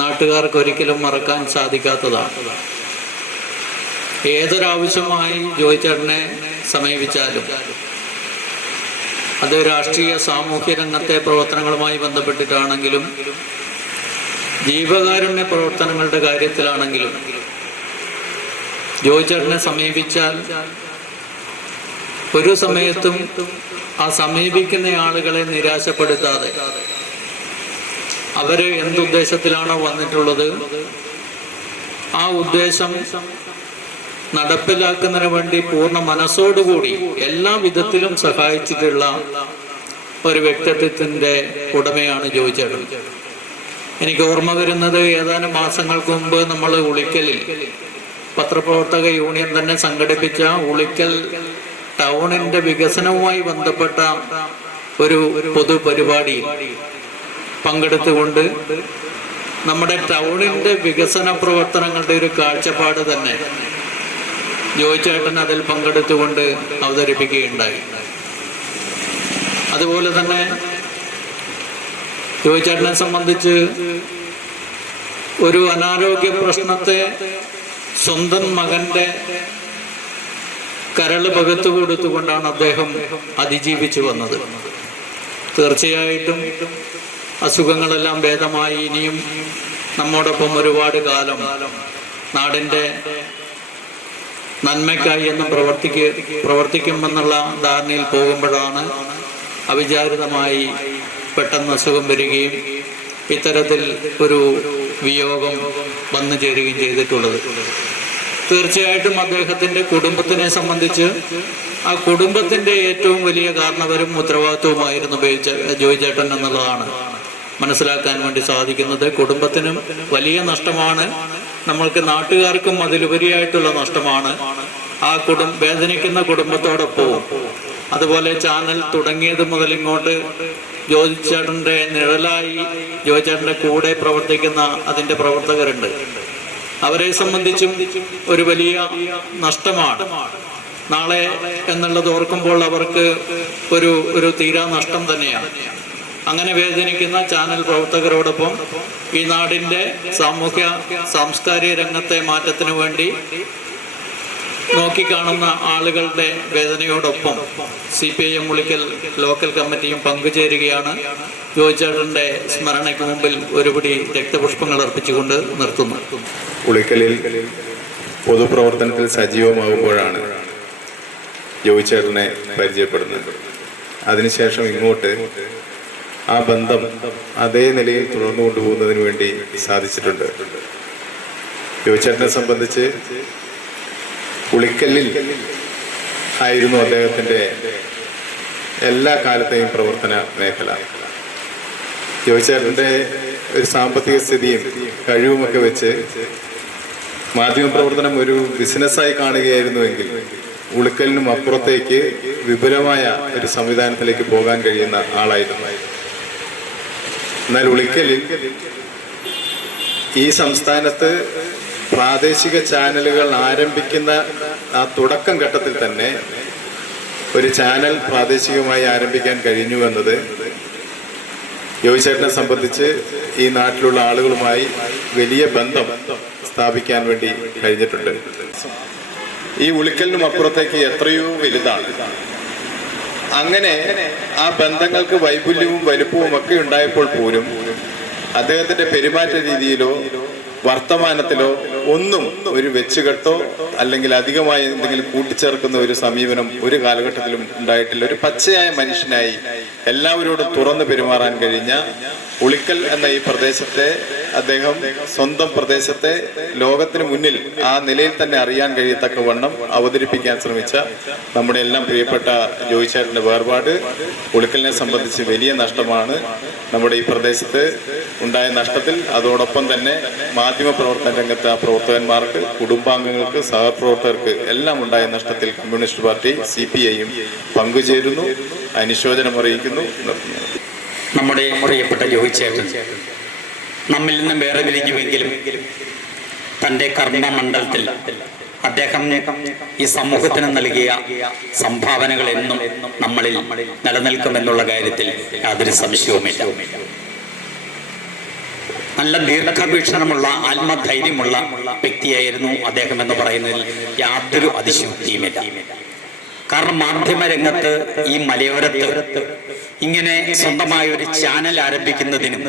നാട്ടുകാർക്ക് ഒരിക്കലും മറക്കാൻ സാധിക്കാത്തതാണ്. ഏതൊരാവശ്യമായി ജോയിച്ചേട്ടനെ സമീപിച്ചാലും അത് രാഷ്ട്രീയ സാമൂഹ്യ രംഗത്തെ പ്രവർത്തനങ്ങളുമായി ബന്ധപ്പെട്ടിട്ടാണെങ്കിലും ജീവകാരുണ്യ പ്രവർത്തനങ്ങളുടെ കാര്യത്തിലാണെങ്കിലും ജോയിച്ചേട്ടനെ സമീപിച്ചാൽ ഒരു സമയത്തും ആ സമീപിക്കുന്ന ആളുകളെ നിരാശപ്പെടുത്താതെ അവര് എന്തുദ്ദേശത്തിലാണോ വന്നിട്ടുള്ളത് ആ ഉദ്ദേശം നടപ്പിലാക്കുന്നതിന് വേണ്ടി പൂർണ്ണ മനസ്സോടുകൂടി എല്ലാ വിധത്തിലും സഹായിച്ചിട്ടുള്ള ഒരു വ്യക്തിത്വത്തിന്റെ ഉടമയാണ് ജോയിച്ചേട്ടൻ. എനിക്ക് ഓർമ്മ വരുന്നത് ഏതാനും മാസങ്ങൾക്ക് മുമ്പ് നമ്മൾ ഉളിക്കലിൽ പത്രപ്രവർത്തക യൂണിയൻ തന്നെ സംഘടിപ്പിച്ച ഉളിക്കൽ ടൗണിന്റെ വികസനവുമായി ബന്ധപ്പെട്ട ഒരു പൊതുപരിപാടിയിൽ പങ്കെടുത്തുകൊണ്ട് നമ്മുടെ ടൗണിന്റെ വികസന പ്രവർത്തനങ്ങളുടെ ഒരു കാഴ്ചപ്പാട് തന്നെ ജോയിച്ചേട്ടൻ അതിൽ പങ്കെടുത്തുകൊണ്ട് അവതരിപ്പിക്കുകയുണ്ടായി. അതുപോലെ തന്നെ ജോയിച്ചേട്ടനെ സംബന്ധിച്ച് ഒരു അനാരോഗ്യ പ്രശ്നത്തെ സ്വന്തം മകന്റെ കരള് പകത്തു കൊടുത്തുകൊണ്ടാണ് അദ്ദേഹം അതിജീവിച്ചു വന്നത്. തീർച്ചയായിട്ടും അസുഖങ്ങളെല്ലാം ഭേദമായി ഇനിയും നമ്മോടൊപ്പം ഒരുപാട് കാലം നാടിൻ്റെ നന്മയ്ക്കായി എന്നും പ്രവർത്തിക്കുമെന്നുള്ള ധാരണയിൽ പോകുമ്പോഴാണ് അവിചാരിതമായി പെട്ടെന്ന് അസുഖം വരികയും ഇത്തരത്തിൽ ഒരു വിയോഗം വന്നു ചേരുകയും ചെയ്തിട്ടുള്ളത്. തീർച്ചയായിട്ടും അദ്ദേഹത്തിൻ്റെ കുടുംബത്തിനെ സംബന്ധിച്ച് ആ കുടുംബത്തിൻ്റെ ഏറ്റവും വലിയ കാരണവരും ഉത്തരവാദിത്വവുമായിരുന്നു ജോയിച്ചേട്ടൻ എന്നുള്ളതാണ് മനസ്സിലാക്കാൻ വേണ്ടി സാധിക്കുന്നത്. കുടുംബത്തിനും വലിയ നഷ്ടമാണ്, നമ്മൾക്ക് നാട്ടുകാർക്കും അതിലുപരിയായിട്ടുള്ള നഷ്ടമാണ്. ആ വേദനിക്കുന്ന കുടുംബത്തോടൊപ്പവും അതുപോലെ ചാനൽ തുടങ്ങിയത് മുതൽ ഇങ്ങോട്ട് ജോയിച്ചേട്ടൻ്റെ നിഴലായി ജോയിച്ചേട്ടൻ്റെ കൂടെ പ്രവർത്തിക്കുന്ന അതിൻ്റെ പ്രവർത്തകരുണ്ട്. അവരെ സംബന്ധിച്ചും ഒരു വലിയ നഷ്ടമാണ്. നാളെ എന്നുള്ളത് ഓർക്കുമ്പോൾ അവർക്ക് ഒരു തീരാ നഷ്ടം തന്നെയാണ്. അങ്ങനെ വേദനിക്കുന്ന ചാനൽ പ്രവർത്തകരോടൊപ്പം ഈ നാടിൻ്റെ സാമൂഹ്യ സാംസ്കാരിക രംഗത്തെ മാറ്റത്തിനു വേണ്ടി നോക്കിക്കാണുന്ന ആളുകളുടെ വേദനയോടൊപ്പം CPIM ഉളിക്കൽ ലോക്കൽ കമ്മിറ്റിയും പങ്കുചേരുകയാണ്. ജോയിച്ചേട്ടൻ്റെ സ്മരണയ്ക്ക് മുമ്പിൽ ഒരുപിടി രക്തപുഷ്പങ്ങൾ അർപ്പിച്ചുകൊണ്ട് നിർത്തുന്നു. ഉളിക്കലിൽ പൊതുപ്രവർത്തനത്തിൽ സജീവമാകുമ്പോഴാണ് ജോയിച്ചേട്ടനെ പരിചയപ്പെടുന്നത്. അതിനുശേഷം ഇങ്ങോട്ട് ആ ബന്ധം അതേ നിലയിൽ തുടർന്നു കൊണ്ടുപോകുന്നതിന് വേണ്ടി സാധിച്ചിട്ടുണ്ട്. ജോയിച്ചേട്ടനെ സംബന്ധിച്ച് ഉളിക്കലിൽ ആയിരുന്നു അദ്ദേഹത്തിൻ്റെ എല്ലാ കാലത്തെയും പ്രവർത്തന മേഖല. ജോയിച്ചേട്ടൻ്റെ ഒരു സാമ്പത്തിക സ്ഥിതിയും കഴിവുമൊക്കെ വെച്ച് മാധ്യമപ്രവർത്തനം ഒരു ബിസിനസ്സായി കാണുകയായിരുന്നുവെങ്കിൽ ഉളിക്കലിനും അപ്പുറത്തേക്ക് വിപുലമായ ഒരു സംവിധാനത്തിലേക്ക് പോകാൻ കഴിയുന്ന ആളായിരുന്നു. എന്നാൽ ഉളിക്കലിൽ ഈ സംസ്ഥാനത്ത് പ്രാദേശിക ചാനലുകൾ ആരംഭിക്കുന്ന ആ തുടക്കം ഘട്ടത്തിൽ തന്നെ ഒരു ചാനൽ പ്രാദേശികമായി ആരംഭിക്കാൻ കഴിഞ്ഞു എന്നത് ജോയിച്ചേട്ടനെ സംബന്ധിച്ച് ഈ നാട്ടിലുള്ള ആളുകളുമായി വലിയ ബന്ധം സ്ഥാപിക്കാൻ വേണ്ടി കഴിഞ്ഞിട്ടുണ്ട്. ഈ ഉളിക്കലിനും അപ്പുറത്തേക്ക് എത്രയോ വലുതാണ്. അങ്ങനെ ആ ബന്ധങ്ങൾക്ക് വൈപുല്യവും വലുപ്പവും ഒക്കെ ഉണ്ടായപ്പോൾ പോലും അദ്ദേഹത്തിന്റെ പെരുമാറ്റ രീതിയിലോ വർത്തമാനത്തിലോ ഒന്നും ഒരു വെച്ചുകെട്ടോ അല്ലെങ്കിൽ അധികമായി എന്തെങ്കിലും കൂട്ടിച്ചേർക്കുന്ന ഒരു സമീപനം ഒരു കാലഘട്ടത്തിലും ഉണ്ടായിട്ടില്ല. ഒരു പച്ചയായ മനുഷ്യനായി എല്ലാവരോടും തുറന്നു പെരുമാറാൻ കഴിഞ്ഞ ഉളിക്കൽ എന്ന ഈ പ്രദേശത്തെ അദ്ദേഹം സ്വന്തം പ്രദേശത്തെ ലോകത്തിന് മുന്നിൽ ആ നിലയിൽ തന്നെ അറിയാൻ കഴിയത്തക്കവണ്ണം അവതരിപ്പിക്കാൻ ശ്രമിച്ച നമ്മുടെ എല്ലാം പ്രിയപ്പെട്ട ജോയിച്ചേട്ടൻ്റെ വേർപാട് ഉളിക്കലിനെ സംബന്ധിച്ച് വലിയ നഷ്ടമാണ്. നമ്മുടെ ഈ പ്രദേശത്ത് ഉണ്ടായ നഷ്ടത്തിൽ അതോടൊപ്പം തന്നെ മാധ്യമ പ്രവർത്തന രംഗത്തെ ആ പ്രവർത്തകന്മാർക്ക്, കുടുംബാംഗങ്ങൾക്ക്, സഹപ്രവർത്തകർക്ക് എല്ലാം ഉണ്ടായ നഷ്ടത്തിൽ കമ്മ്യൂണിസ്റ്റ് പാർട്ടി CPIയും പങ്കുചേരുന്നു, അനുശോചനം അറിയിക്കുന്നു. നമ്മുടെ പ്രിയപ്പെട്ട ജോയിച്ചേട്ടൻ നമ്മിൽ നിന്നും വേറെ പിരിഞ്ഞുവെങ്കിലും തൻ്റെ കർമ്മമണ്ഡലത്തിൽ അദ്ദേഹം ഈ സമൂഹത്തിന് നൽകിയ സംഭാവനകൾ എന്നും നമ്മളിൽ നിലനിൽക്കുമെന്നുള്ള കാര്യത്തിൽ യാതൊരു സംശയവുമില്ല. നല്ല ദീർഘവീക്ഷണമുള്ള ആത്മധൈര്യമുള്ള വ്യക്തിയായിരുന്നു അദ്ദേഹം എന്ന് പറയുന്നതിൽ യാതൊരു അതിശയോക്തിയുമില്ല. കാരണം മാധ്യമ രംഗത്ത് ഈ മലയോരത്ത് ഇങ്ങനെ സ്വന്തമായ ഒരു ചാനൽ ആരംഭിക്കുന്നതിനും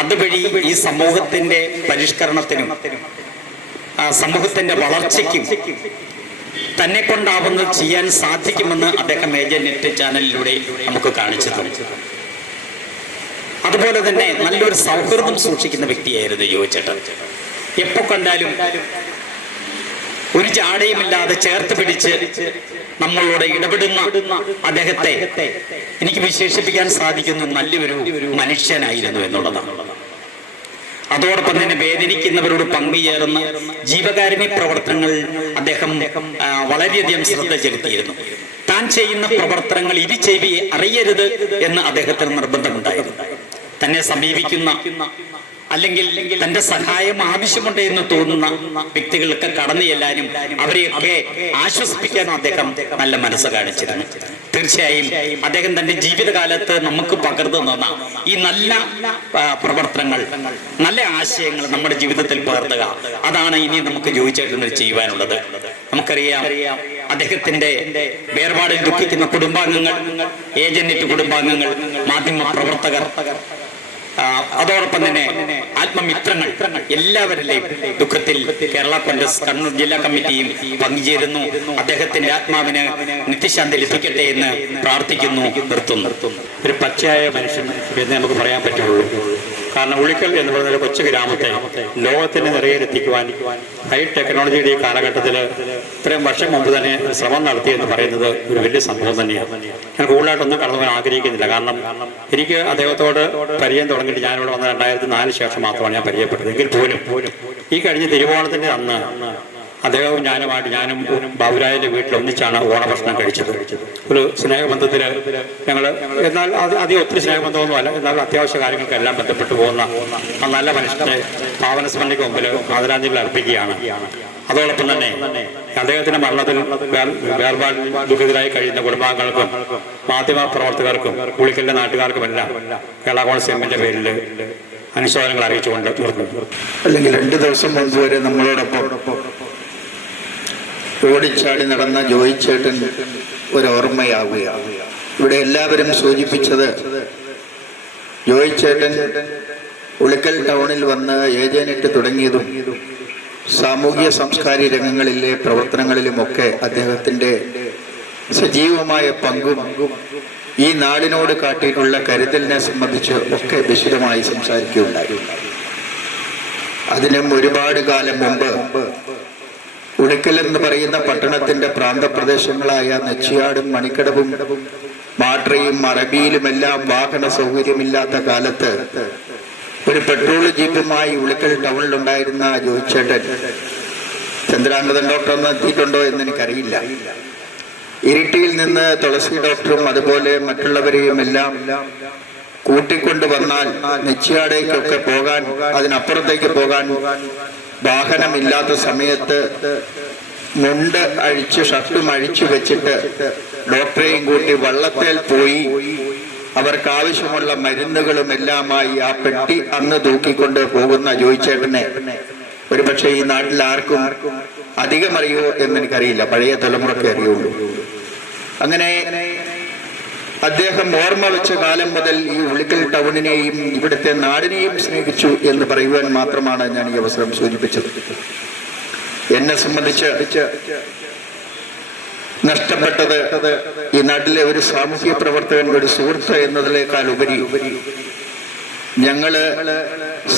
അതുവഴി ഈ സമൂഹത്തിന്റെ പരിഷ്കരണത്തിനും സമൂഹത്തിന്റെ വളർച്ചയ്ക്കും തന്നെ കൊണ്ടാവുന്നത് ചെയ്യാൻ സാധിക്കുമെന്ന് അദ്ദേഹം ഏജന്റ് ചാനലിലൂടെ നമുക്ക് കാണിച്ചു തന്നു. അതുപോലെ തന്നെ നല്ലൊരു സൗഹൃദം സൂക്ഷിക്കുന്ന വ്യക്തിയായിരുന്നു ജോയിച്ചേട്ടൻ. എപ്പോ കണ്ടാലും ഒരു ജാടയുമില്ലാതെ ചേർത്ത് പിടിച്ച് നമ്മളോട് ഇടപെടുന്ന അദ്ദേഹത്തെ എനിക്ക് വിശേഷിപ്പിക്കാൻ സാധിക്കുന്ന നല്ലൊരു മനുഷ്യനായിരുന്നു എന്നുള്ളതാണ്. അതോടൊപ്പം തന്നെ വേദനിക്കുന്നവരോട് പങ്കുചേർന്ന് ജീവകാരുണ്യ പ്രവർത്തനങ്ങൾ അദ്ദേഹം വളരെയധികം ശ്രദ്ധ ചെലുത്തിയിരുന്നു. താൻ ചെയ്യുന്ന പ്രവർത്തനങ്ങൾ ചെവി അറിയരുത് എന്ന് അദ്ദേഹത്തിന് നിർബന്ധമുണ്ടായിരുന്നു. തന്നെ സമീപിക്കുന്ന അല്ലെങ്കിൽ തന്റെ സഹായം ആവശ്യമുണ്ട് എന്ന് തോന്നുന്ന വ്യക്തികൾക്ക് കടന്നു ചെല്ലാനും അവരെയൊക്കെ ആശ്വസിപ്പിക്കാനും അദ്ദേഹം നല്ല മനസ്സ് കാണിച്ചിരുന്നു. തീർച്ചയായും അദ്ദേഹം തന്റെ ജീവിതകാലത്ത് നമുക്ക് പകർന്നു തന്ന ഈ നല്ല പ്രവർത്തനങ്ങൾ, നല്ല ആശയങ്ങൾ നമ്മുടെ ജീവിതത്തിൽ പകർത്തുക, അതാണ് ഇനി നമുക്ക് ജോയിച്ചേട്ടന് ചെയ്യുവാനുള്ളത്. നമുക്കറിയാം അദ്ദേഹത്തിന്റെ വേർപാടിൽ ദുഃഖിക്കുന്ന കുടുംബാംഗങ്ങൾ, ഏജന്റ് കുടുംബാംഗങ്ങൾ, മാധ്യമ പ്രവർത്തകർ, അതോടൊപ്പം തന്നെ ആത്മമിത്രങ്ങൾ എല്ലാവരിലെയും ദുഃഖത്തിൽ കേരള കോൺഗ്രസ് കണ്ണൂർ ജില്ലാ കമ്മിറ്റിയും പങ്കുചേരുന്നു. അദ്ദേഹത്തിന്റെ ആത്മാവിന് നിത്യശാന്തി ലഭിക്കട്ടെ എന്ന് പ്രാർത്ഥിക്കുന്നു. നിർത്തുന്നു. ഒരു പച്ചയായ മനുഷ്യൻ എന്ന് നമുക്ക് പറയാൻ പറ്റുള്ളൂ. കാരണം ഉളിക്കൽ എന്ന് പറയുന്ന ഒരു കൊച്ചു ഗ്രാമത്തെ ലോകത്തിന്റെ നിറയിലെത്തിക്കുവാൻ ഹൈ ടെക്നോളജിയുടെ ഈ കാലഘട്ടത്തിൽ ഇത്രയും വർഷം മുമ്പ് തന്നെ ശ്രമം നടത്തി എന്ന് പറയുന്നത് ഒരു വലിയ സംഭവം തന്നെയാണ്. ഞാൻ കൂടുതലായിട്ടൊന്നും കടന്നു പോകാൻ ആഗ്രഹിക്കുന്നില്ല. കാരണം എനിക്ക് അദ്ദേഹത്തോട് പരിചയം തുടങ്ങിയിട്ട് ഞാനിവിടെ വന്ന 2004 ശേഷം മാത്രമാണ് ഞാൻ പരിചയപ്പെട്ടത്. എങ്കിൽ പോലും ഈ കഴിഞ്ഞ തിരുവോണത്തിന്റെ അന്ന് അദ്ദേഹവും ഞാനും ബാബുരാജിന്റെ വീട്ടിൽ ഒന്നിച്ചാണ് ഓണഭക്ഷണം കഴിച്ചത്. ഒരു സ്നേഹബന്ധത്തിൽ ഞങ്ങൾ, എന്നാൽ അധികം ഒത്തിരി സ്നേഹബന്ധമൊന്നുമല്ല, എന്നാൽ അത്യാവശ്യ കാര്യങ്ങൾക്കെല്ലാം ബന്ധപ്പെട്ടു പോകുന്ന ആ നല്ല മനുഷ്യനെ പാവനസ്മരണയ്ക്ക് മുമ്പിൽ ആദരാഞ്ജലി അർപ്പിക്കുകയാണ്. അതോടൊപ്പം തന്നെ അദ്ദേഹത്തിന്റെ മരണത്തിൽ വേർപാട് ദുഃഖിതരായി കഴിയുന്ന കുടുംബാംഗങ്ങൾക്കും മാധ്യമ പ്രവർത്തകർക്കും ഉളിക്കലിന്റെ നാട്ടുകാർക്കുമെല്ലാം കേരള കോൺഗ്രസ് എമ്മിന്റെ പേരിൽ അനുശോചനങ്ങൾ അറിയിച്ചുകൊണ്ട് നിർത്തുന്നു. അല്ലെങ്കിൽ 2 ദിവസം മുൻപ് വരെ നമ്മളോടൊപ്പം ഓടിച്ചാടി നടന്ന ജോയിച്ചേട്ടൻ ഒരോർമ്മയാവുകയാണ്. ഇവിടെ എല്ലാവരും സൂചിപ്പിച്ചത് ജോയിച്ചേട്ടൻ ഉളിക്കൽ ടൗണിൽ വന്ന് ഏജന്റ് തുടങ്ങിയതും സാമൂഹ്യ സാംസ്കാരിക രംഗങ്ങളിലെ പ്രവർത്തനങ്ങളിലുമൊക്കെ അദ്ദേഹത്തിന്റെ സജീവമായ പങ്കും ഈ നാടിനോട് കാട്ടിയിട്ടുള്ള കരുതലിനെ സംബന്ധിച്ച് ഒക്കെ വിശദമായി സംസാരിക്കുകയുണ്ടായി. അതിനും ഒരുപാട് കാലം മുമ്പ് ഉളിക്കൽ എന്ന് പറയുന്ന പട്ടണത്തിന്റെ പ്രാന്തപ്രദേശങ്ങളായ നെച്ചിയാടും മണിക്കടവും മാട്രയും അറബിയിലുമെല്ലാം വാഹന സൗകര്യമില്ലാത്ത കാലത്ത് ഒരു പെട്രോൾ ജീപ്പുമായി ഉളിക്കൽ ടൗണിലുണ്ടായിരുന്ന ജോയിച്ചേട്ടൻ, ചന്ദ്രാംഗതൻ ഡോക്ടർ ഒന്ന് എത്തിയിട്ടുണ്ടോ എന്ന് എനിക്കറിയില്ല, ഇരിട്ടിയിൽ നിന്ന് തുളസി ഡോക്ടറും അതുപോലെ മറ്റുള്ളവരെയും എല്ലാം കൂട്ടിക്കൊണ്ട് വന്നാൽ നെച്ചിയാടേക്കൊക്കെ പോകാൻ, അതിനപ്പുറത്തേക്ക് പോകാൻ വാഹനമില്ലാത്ത സമയത്ത് മുണ്ട് അഴിച്ച് ഷർട്ടും അഴിച്ചു വെച്ചിട്ട് ഡോക്ടറെയും കൂട്ടി വള്ളത്തേൽ പോയി അവർക്ക് ആവശ്യമുള്ള മരുന്നുകളും എല്ലാമായി ആ പെട്ടി അന്ന് തൂക്കിക്കൊണ്ട് പോകുന്ന ജോയിച്ചേട്ടനെ ഒരുപക്ഷെ ഈ നാട്ടിൽ ആർക്കും അധികം അറിയോ എന്നെനിക്കറിയില്ല, പഴയ തലമുറക്കെ അറിയുള്ളൂ. അങ്ങനെ അദ്ദേഹം ഓർമ്മ വെച്ച കാലം മുതൽ ഈ ഉളിക്കൽ ടൗണിനെയും ഇവിടുത്തെ നാടിനെയും സ്നേഹിച്ചു എന്ന് പറയുവാൻ മാത്രമാണ് ഞാൻ ഈ അവസരം സൂചിപ്പിച്ചത്. എന്നെ സംബന്ധിച്ച് നഷ്ടപ്പെട്ടത് ഈ നാട്ടിലെ ഒരു സാമൂഹ്യ പ്രവർത്തകൻ, ഒരു സുഹൃത്ത് എന്നതിനേക്കാൾ ഉപരി ഞങ്ങള്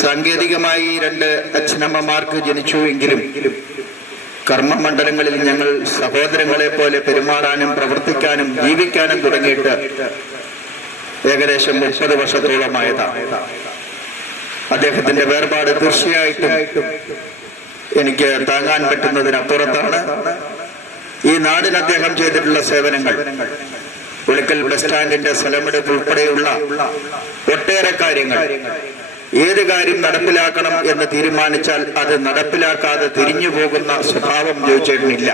സാങ്കേതികമായി 2 അച്ഛനമ്മമാർക്ക് ജനിച്ചുവെങ്കിലും കർമ്മമണ്ഡലങ്ങളിൽ ഞങ്ങൾ സഹോദരങ്ങളെ പോലെ പെരുമാറാനും പ്രവർത്തിക്കാനും ജീവിക്കാനും തുടങ്ങിയിട്ട് ഏകദേശം 30 വർഷത്തോളമായതാണ്. അദ്ദേഹത്തിന്റെ വേർപാട് തീർച്ചയായിട്ടും എനിക്ക് താങ്ങാൻ പറ്റുന്നതിനപ്പുറത്താണ്. ഈ നാടിന് അദ്ദേഹം ചെയ്തിട്ടുള്ള സേവനങ്ങൾ, ഉളിക്കൽ ബസ് സ്റ്റാൻഡിന്റെ സ്ഥലമെടുപ്പ് ഉൾപ്പെടെയുള്ള ഒട്ടേറെ കാര്യങ്ങൾ, ഏത് കാര്യം നടപ്പിലാക്കണം എന്ന് തീരുമാനിച്ചാൽ അത് നടപ്പിലാക്കാതെ തിരിഞ്ഞു പോകുന്ന സ്വഭാവം ജോയിച്ചേട്ടനില്ല.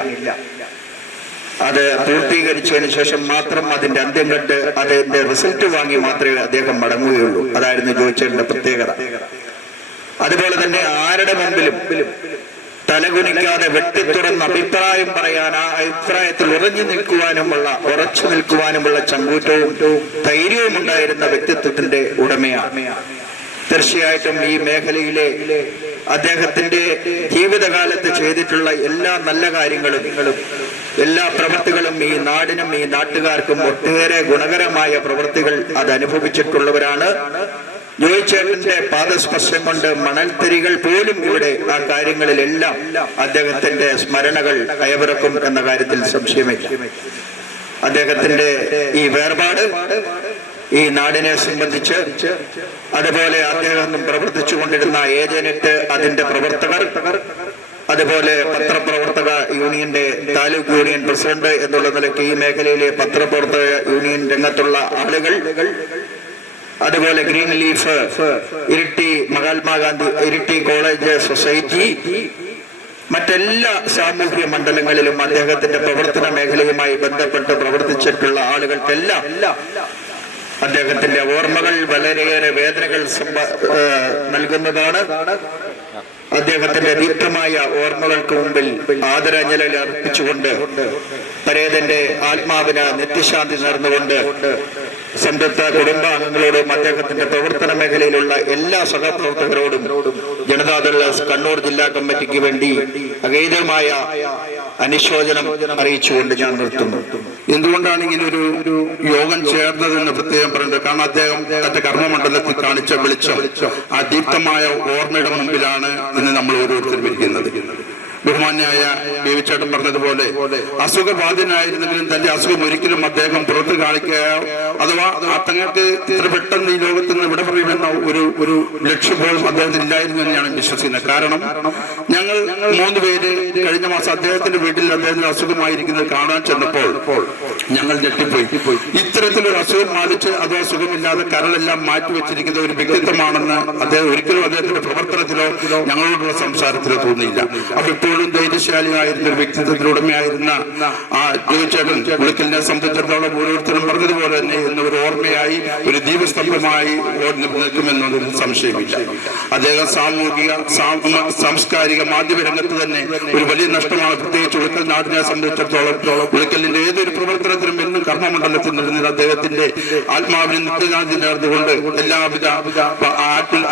അത് പൂർത്തീകരിച്ചതിന് ശേഷം മാത്രം അതിന്റെ അന്ത്യം കണ്ട് അതിന്റെ റിസൾട്ട് വാങ്ങി മാത്രമേ അദ്ദേഹം മടങ്ങുകയുള്ളൂ. അതായിരുന്നു ജോയിച്ചേട്ടന്റെ പ്രത്യേകത. അതുപോലെ തന്നെ ആരുടെ മുമ്പിലും തലകുനിക്കാതെ വെട്ടിത്തുറന്ന് അഭിപ്രായം പറയാൻ, ആ അഭിപ്രായത്തിൽ ഉറച്ചു നിൽക്കുവാനുമുള്ള ചങ്കൂറ്റവും ധൈര്യവും ഉണ്ടായിരുന്ന വ്യക്തിത്വത്തിന്റെ ഉടമയാണ്. തീർച്ചയായിട്ടും ഈ മേഖലയിലെ അദ്ദേഹത്തിന്റെ ജീവിതകാലത്ത് ചെയ്തിട്ടുള്ള എല്ലാ നല്ല കാര്യങ്ങളും എല്ലാ പ്രവൃത്തികളും ഈ നാടിനും ഈ നാട്ടുകാർക്കും ഒട്ടേറെ ഗുണകരമായ പ്രവൃത്തികൾ അത് അനുഭവിച്ചിട്ടുള്ളവരാണ്. ജോയിച്ചേട്ടന്റെ പാദസ്പർശം കൊണ്ട് മണൽത്തരികൾ പോലും ഇവിടെ ആ കാര്യങ്ങളിലെല്ലാം അദ്ദേഹത്തിന്റെ സ്മരണകൾ അയവിറക്കും എന്ന കാര്യത്തിൽ സംശയമില്ല. അദ്ദേഹത്തിന്റെ ഈ വേർപാട് ഈ നാടിനെ സംബന്ധിച്ച്, അതുപോലെ അദ്ദേഹം പ്രവർത്തിച്ചു കൊണ്ടിരുന്ന ഏജന്റ്, അതിന്റെ പ്രവർത്തകർ, അതുപോലെ പത്രപ്രവർത്തക യൂണിയന്റെ താലൂക്ക് യൂണിയൻ പ്രസിഡന്റ് എന്നുള്ള നിലയ്ക്ക് ഈ മേഖലയിലെ പത്രപ്രവർത്തക യൂണിയൻ രംഗത്തുള്ള ആളുകൾ, അതുപോലെ green leaf, Iritty Mahatma Gandhi Iritty college society, മറ്റെല്ലാ സാമൂഹ്യ മണ്ഡലങ്ങളിലും അദ്ദേഹത്തിന്റെ പ്രവർത്തന മേഖലയുമായി ബന്ധപ്പെട്ട് പ്രവർത്തിച്ചിട്ടുള്ള ആളുകൾക്കെല്ലാം അദ്ദേഹത്തിന്റെ ഓർമ്മകൾ വളരെയേറെ വേദനകൾ നൽകുന്നതാണ്. അദ്ദേഹത്തിന്റെ ദീർഘമായ ഓർമ്മകൾക്ക് മുമ്പിൽ ആദരാഞ്ജലി അർപ്പിച്ചുകൊണ്ട് പരേതന്റെ ആത്മാവിന് നിത്യശാന്തി നേർന്നുകൊണ്ട് സംതൃപ്ത കുടുംബാംഗങ്ങളോടും അദ്ദേഹത്തിന്റെ പ്രവർത്തന മേഖലയിലുള്ള എല്ലാ സഹപ്രവർത്തകരോടും ജനതാദൾ കണ്ണൂർ ജില്ലാ കമ്മിറ്റിക്ക് വേണ്ടി അഗൈതമായ അനുശോചനം അറിയിച്ചുകൊണ്ട് ഞാൻ നിർത്തുന്നു. എന്തുകൊണ്ടാണ് ഇങ്ങനെ ഒരു യോഗം ചേർന്നതെന്ന് പ്രത്യേകം പറയുന്നത്? കാരണം അദ്ദേഹം തന്റെ കർമ്മമണ്ഡലത്തിൽ കാണിച്ച വെളിച്ചം, ആ ദീപ്തമായ ഓർമ്മയുടെ മുമ്പിലാണ് ഇന്ന് നമ്മൾ ഓരോരുത്തരും ഇരിക്കുന്നത്. ബഹുമാന്യായ ബേബിച്ചേട്ടൻ പറഞ്ഞതുപോലെ അസുഖബാധിതനായിരുന്നെങ്കിലും തന്റെ അസുഖം ഒരിക്കലും അദ്ദേഹം പുറത്തു കാണിക്കുകയോ അഥവാ തങ്ങൾക്ക് ഇത്ര പെട്ടെന്ന് ഈ ലോകത്ത് നിന്ന് വിട പറയുമെന്ന ഒരു ലക്ഷ്യം പോലും അദ്ദേഹത്തിന് ഇല്ലായിരുന്നു എന്ന് ഞാൻ വിശ്വസിക്കുന്നത്. കാരണം ഞങ്ങൾ 3 പേര് കഴിഞ്ഞ മാസം അദ്ദേഹത്തിന്റെ വീട്ടിൽ അദ്ദേഹത്തിന്റെ അസുഖമായിരിക്കുന്നത് കാണാൻ ചെന്നപ്പോൾ ഞങ്ങൾ ഞെട്ടിപ്പോയി. ഇത്തരത്തിലൊരു അസുഖം ബാധിച്ച് അതോ സുഖമില്ലാതെ കരളെല്ലാം മാറ്റിവെച്ചിരിക്കുന്ന ഒരു വ്യക്തിത്വമാണെന്ന് അദ്ദേഹം ഒരിക്കലും അദ്ദേഹത്തിന്റെ പ്രവർത്തനത്തിലോ ഞങ്ങളോടുള്ള സംസാരത്തിലോ തോന്നിയില്ല. അപ്പൊ ഇപ്പോഴും ധൈര്യശാലിയായിരുന്ന ഒരു വ്യക്തിത്വത്തിലുടമയായിരുന്ന ആ ജോയിച്ചേട്ടൻ ഉളിക്കലിനെ സംബന്ധിച്ചിടത്തോളം ഓരോരുത്തരും പറഞ്ഞതുപോലെ തന്നെ എന്നൊരു ഓർമ്മയായി, ഒരു ദീപസ്തംഭമായി നിൽക്കുമെന്നതിൽ സംശയമില്ല. അദ്ദേഹം സാംസ്കാരിക മാധ്യമ രംഗത്ത് തന്നെ ഒരു വലിയ നഷ്ടമാണ്. പ്രത്യേകിച്ച് ഉളിക്കൽ നാടിനെ സംബന്ധിച്ചിടത്തോളം ഉളിക്കലിന്റെ ഏതൊരു പ്രവർത്തനത്തിനും എന്നും കർമ്മമണ്ഡലത്തിൽ നിന്നിരുന്ന അദ്ദേഹത്തിന്റെ ആത്മാവിനെ നിത്യശാന്തി നേർന്നുകൊണ്ട് എല്ലാവിധ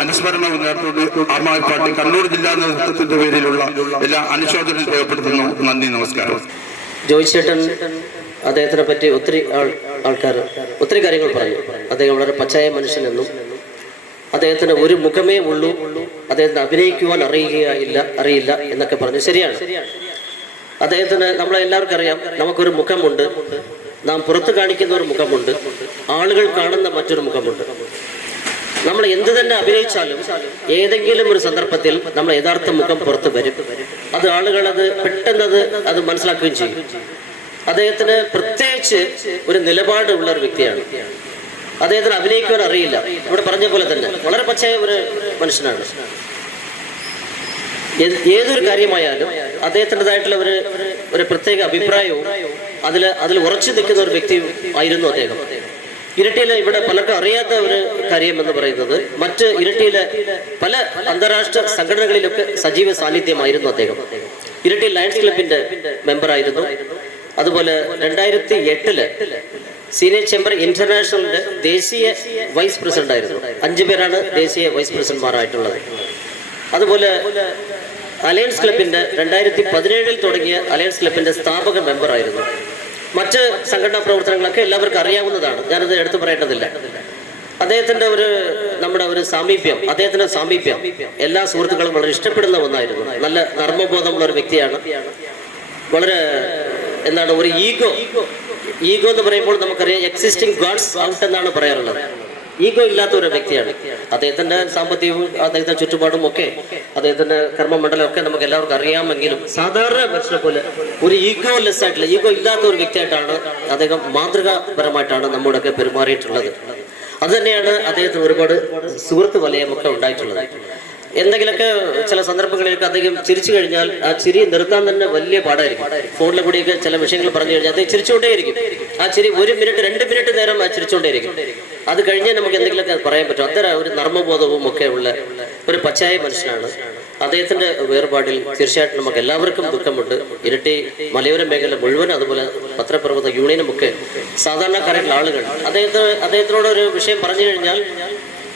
അനുസ്മരണവും നേർന്നുകൊണ്ട് ആത്മാവ് പാർട്ടി കണ്ണൂർ ജില്ലാ നേതൃത്വത്തിന്റെ പേരിലുള്ള എല്ലാ അനുശോചനം രേഖപ്പെടുത്തുന്നു. നന്ദി, നമസ്കാരം. ജോയിച്ചേട്ടൻ അദ്ദേഹത്തിനെ പറ്റി ഒത്തിരി ആൾക്കാർ ഒത്തിരി കാര്യങ്ങൾ പറഞ്ഞു. അദ്ദേഹം വളരെ പച്ചയായ മനുഷ്യനെന്നും അദ്ദേഹത്തിന് ഒരു മുഖമേ ഉള്ളൂ, അദ്ദേഹത്തിന് അഭിനയിക്കുവാൻ അറിയില്ല എന്നൊക്കെ പറഞ്ഞു. ശരിയാണ്. അദ്ദേഹത്തിന് നമ്മളെല്ലാവർക്കും അറിയാം, നമുക്കൊരു മുഖമുണ്ട്, നാം പുറത്ത് കാണിക്കുന്ന ഒരു മുഖമുണ്ട്, ആളുകൾ കാണുന്ന മറ്റൊരു മുഖമുണ്ട്. നമ്മൾ എന്ത് തന്നെ അഭിനയിച്ചാലും ഏതെങ്കിലും ഒരു സന്ദർഭത്തിൽ നമ്മൾ യഥാർത്ഥ മുഖം പുറത്ത് വരും. അത് ആളുകളത് പെട്ടെന്ന് അത് മനസ്സിലാക്കുകയും ചെയ്യും. അദ്ദേഹത്തിന് പ്രത്യേകിച്ച് ഒരു നിലപാടുള്ള ഒരു വ്യക്തിയാണ്. അദ്ദേഹത്തിന് അഭിനയിക്കുവാൻ അറിയില്ല. ഇവിടെ പറഞ്ഞ പോലെ തന്നെ വളരെ പച്ചയായ ഒരു മനുഷ്യനാണ്. ഏതൊരു കാര്യമായാലും അദ്ദേഹത്തിൻ്റെതായിട്ടുള്ള ഒരു പ്രത്യേക അഭിപ്രായവും അതിൽ ഉറച്ചു നിൽക്കുന്ന ഒരു വ്യക്തി ആയിരുന്നു അദ്ദേഹം. ഇരിട്ടിയിലെ ഇവിടെ പലർക്കും അറിയാത്ത ഒരു കാര്യം എന്ന് പറയുന്നത്, മറ്റ് ഇരിട്ടിയിലെ പല അന്താരാഷ്ട്ര സംഘടനകളിലൊക്കെ സജീവ സാന്നിധ്യമായിരുന്നു അദ്ദേഹം. ഇരിട്ടി ലയൺസ് ക്ലബിന്റെ മെമ്പറായിരുന്നു. അതുപോലെ 2008 സീനിയർ ചേംബർ ഇന്റർനാഷണലിന്റെ ദേശീയ വൈസ് പ്രസിഡന്റ് ആയിരുന്നു. 5 പേരാണ് ദേശീയ വൈസ് പ്രസിഡന്റ്മാരായിട്ടുള്ളത്. അതുപോലെ അലയൻസ് ക്ലബിന്റെ 2017 തുടങ്ങിയ അലയൻസ് ക്ലബിന്റെ സ്ഥാപക മെമ്പറായിരുന്നു. മറ്റ് സംഘടനാ പ്രവർത്തനങ്ങളൊക്കെ എല്ലാവർക്കും അറിയാവുന്നതാണ്, ഞാനത് എടുത്തു പറയേണ്ടതില്ല. അദ്ദേഹത്തിന്റെ നമ്മുടെ ഒരു സാമീപ്യം, അദ്ദേഹത്തിന്റെ സാമീപ്യം എല്ലാ സുഹൃത്തുക്കളും വളരെ ഇഷ്ടപ്പെടുന്ന ഒന്നായിരുന്നു. നല്ല നർമ്മബോധമുള്ള ഒരു വ്യക്തിയാണ്. വളരെ ഒരു ഈഗോ എന്ന് പറയുമ്പോൾ നമുക്കറിയാം എക്സിസ്റ്റിംഗ് ഗോഡ്സ് ഔട്ട് എന്നാണ് പറയാറുള്ളത്. ഈഗോ ഇല്ലാത്ത ഒരു വ്യക്തിയാണ്. അദ്ദേഹത്തിന്റെ സാമ്പത്തികവും അദ്ദേഹത്തിന്റെ ചുറ്റുപാടും ഒക്കെ അദ്ദേഹത്തിന്റെ കർമ്മമണ്ഡലം ഒക്കെ നമുക്ക് എല്ലാവർക്കും അറിയാമെങ്കിലും സാധാരണ മനുഷ്യനെ പോലെ ഒരു ഈഗോ ലെസ് ആയിട്ടുള്ള, ഈഗോ ഇല്ലാത്ത ഒരു വ്യക്തിയായിട്ടാണ് അദ്ദേഹം മാതൃകാപരമായിട്ടാണ് നമ്മോടൊക്കെ പെരുമാറിയിട്ടുള്ളത്. അത് തന്നെയാണ് അദ്ദേഹത്തിന് ഒരുപാട് സുഹൃത്ത് വലയമൊക്കെ ഉണ്ടായിട്ടുള്ളത്. എന്തെങ്കിലുമൊക്കെ ചില സന്ദർഭങ്ങളിലൊക്കെ അദ്ദേഹം ചിരിച്ചു കഴിഞ്ഞാൽ ആ ചിരി നിർത്താൻ തന്നെ വലിയ പാടായിരിക്കും. ഫോണിലെ കൂടിയൊക്കെ ചില വിഷയങ്ങൾ പറഞ്ഞു കഴിഞ്ഞാൽ അദ്ദേഹം ചിരിച്ചുകൊണ്ടേയിരിക്കും. ആ ചിരി 1 മിനിറ്റ് 2 മിനിറ്റ് നേരം ആ ചിരിച്ചുകൊണ്ടേയിരിക്കും. അത് കഴിഞ്ഞാൽ നമുക്ക് എന്തെങ്കിലുമൊക്കെ പറയാൻ പറ്റും. അത്തരം ഒരു നർമ്മബോധവും ഒക്കെ ഉള്ള ഒരു പച്ചയായ മനുഷ്യനാണ്. അദ്ദേഹത്തിന്റെ വേർപാടിൽ തീർച്ചയായിട്ടും നമുക്ക് എല്ലാവർക്കും ദുഃഖമുണ്ട്. ഇരിട്ടി മലയോര മേഖല മുഴുവൻ, അതുപോലെ പത്രപ്രവർത്തക യൂണിയനും ഒക്കെ സാധാരണക്കാരായിട്ടുള്ള ആളുകൾ അദ്ദേഹത്തിനോട് ഒരു വിഷയം പറഞ്ഞു കഴിഞ്ഞാൽ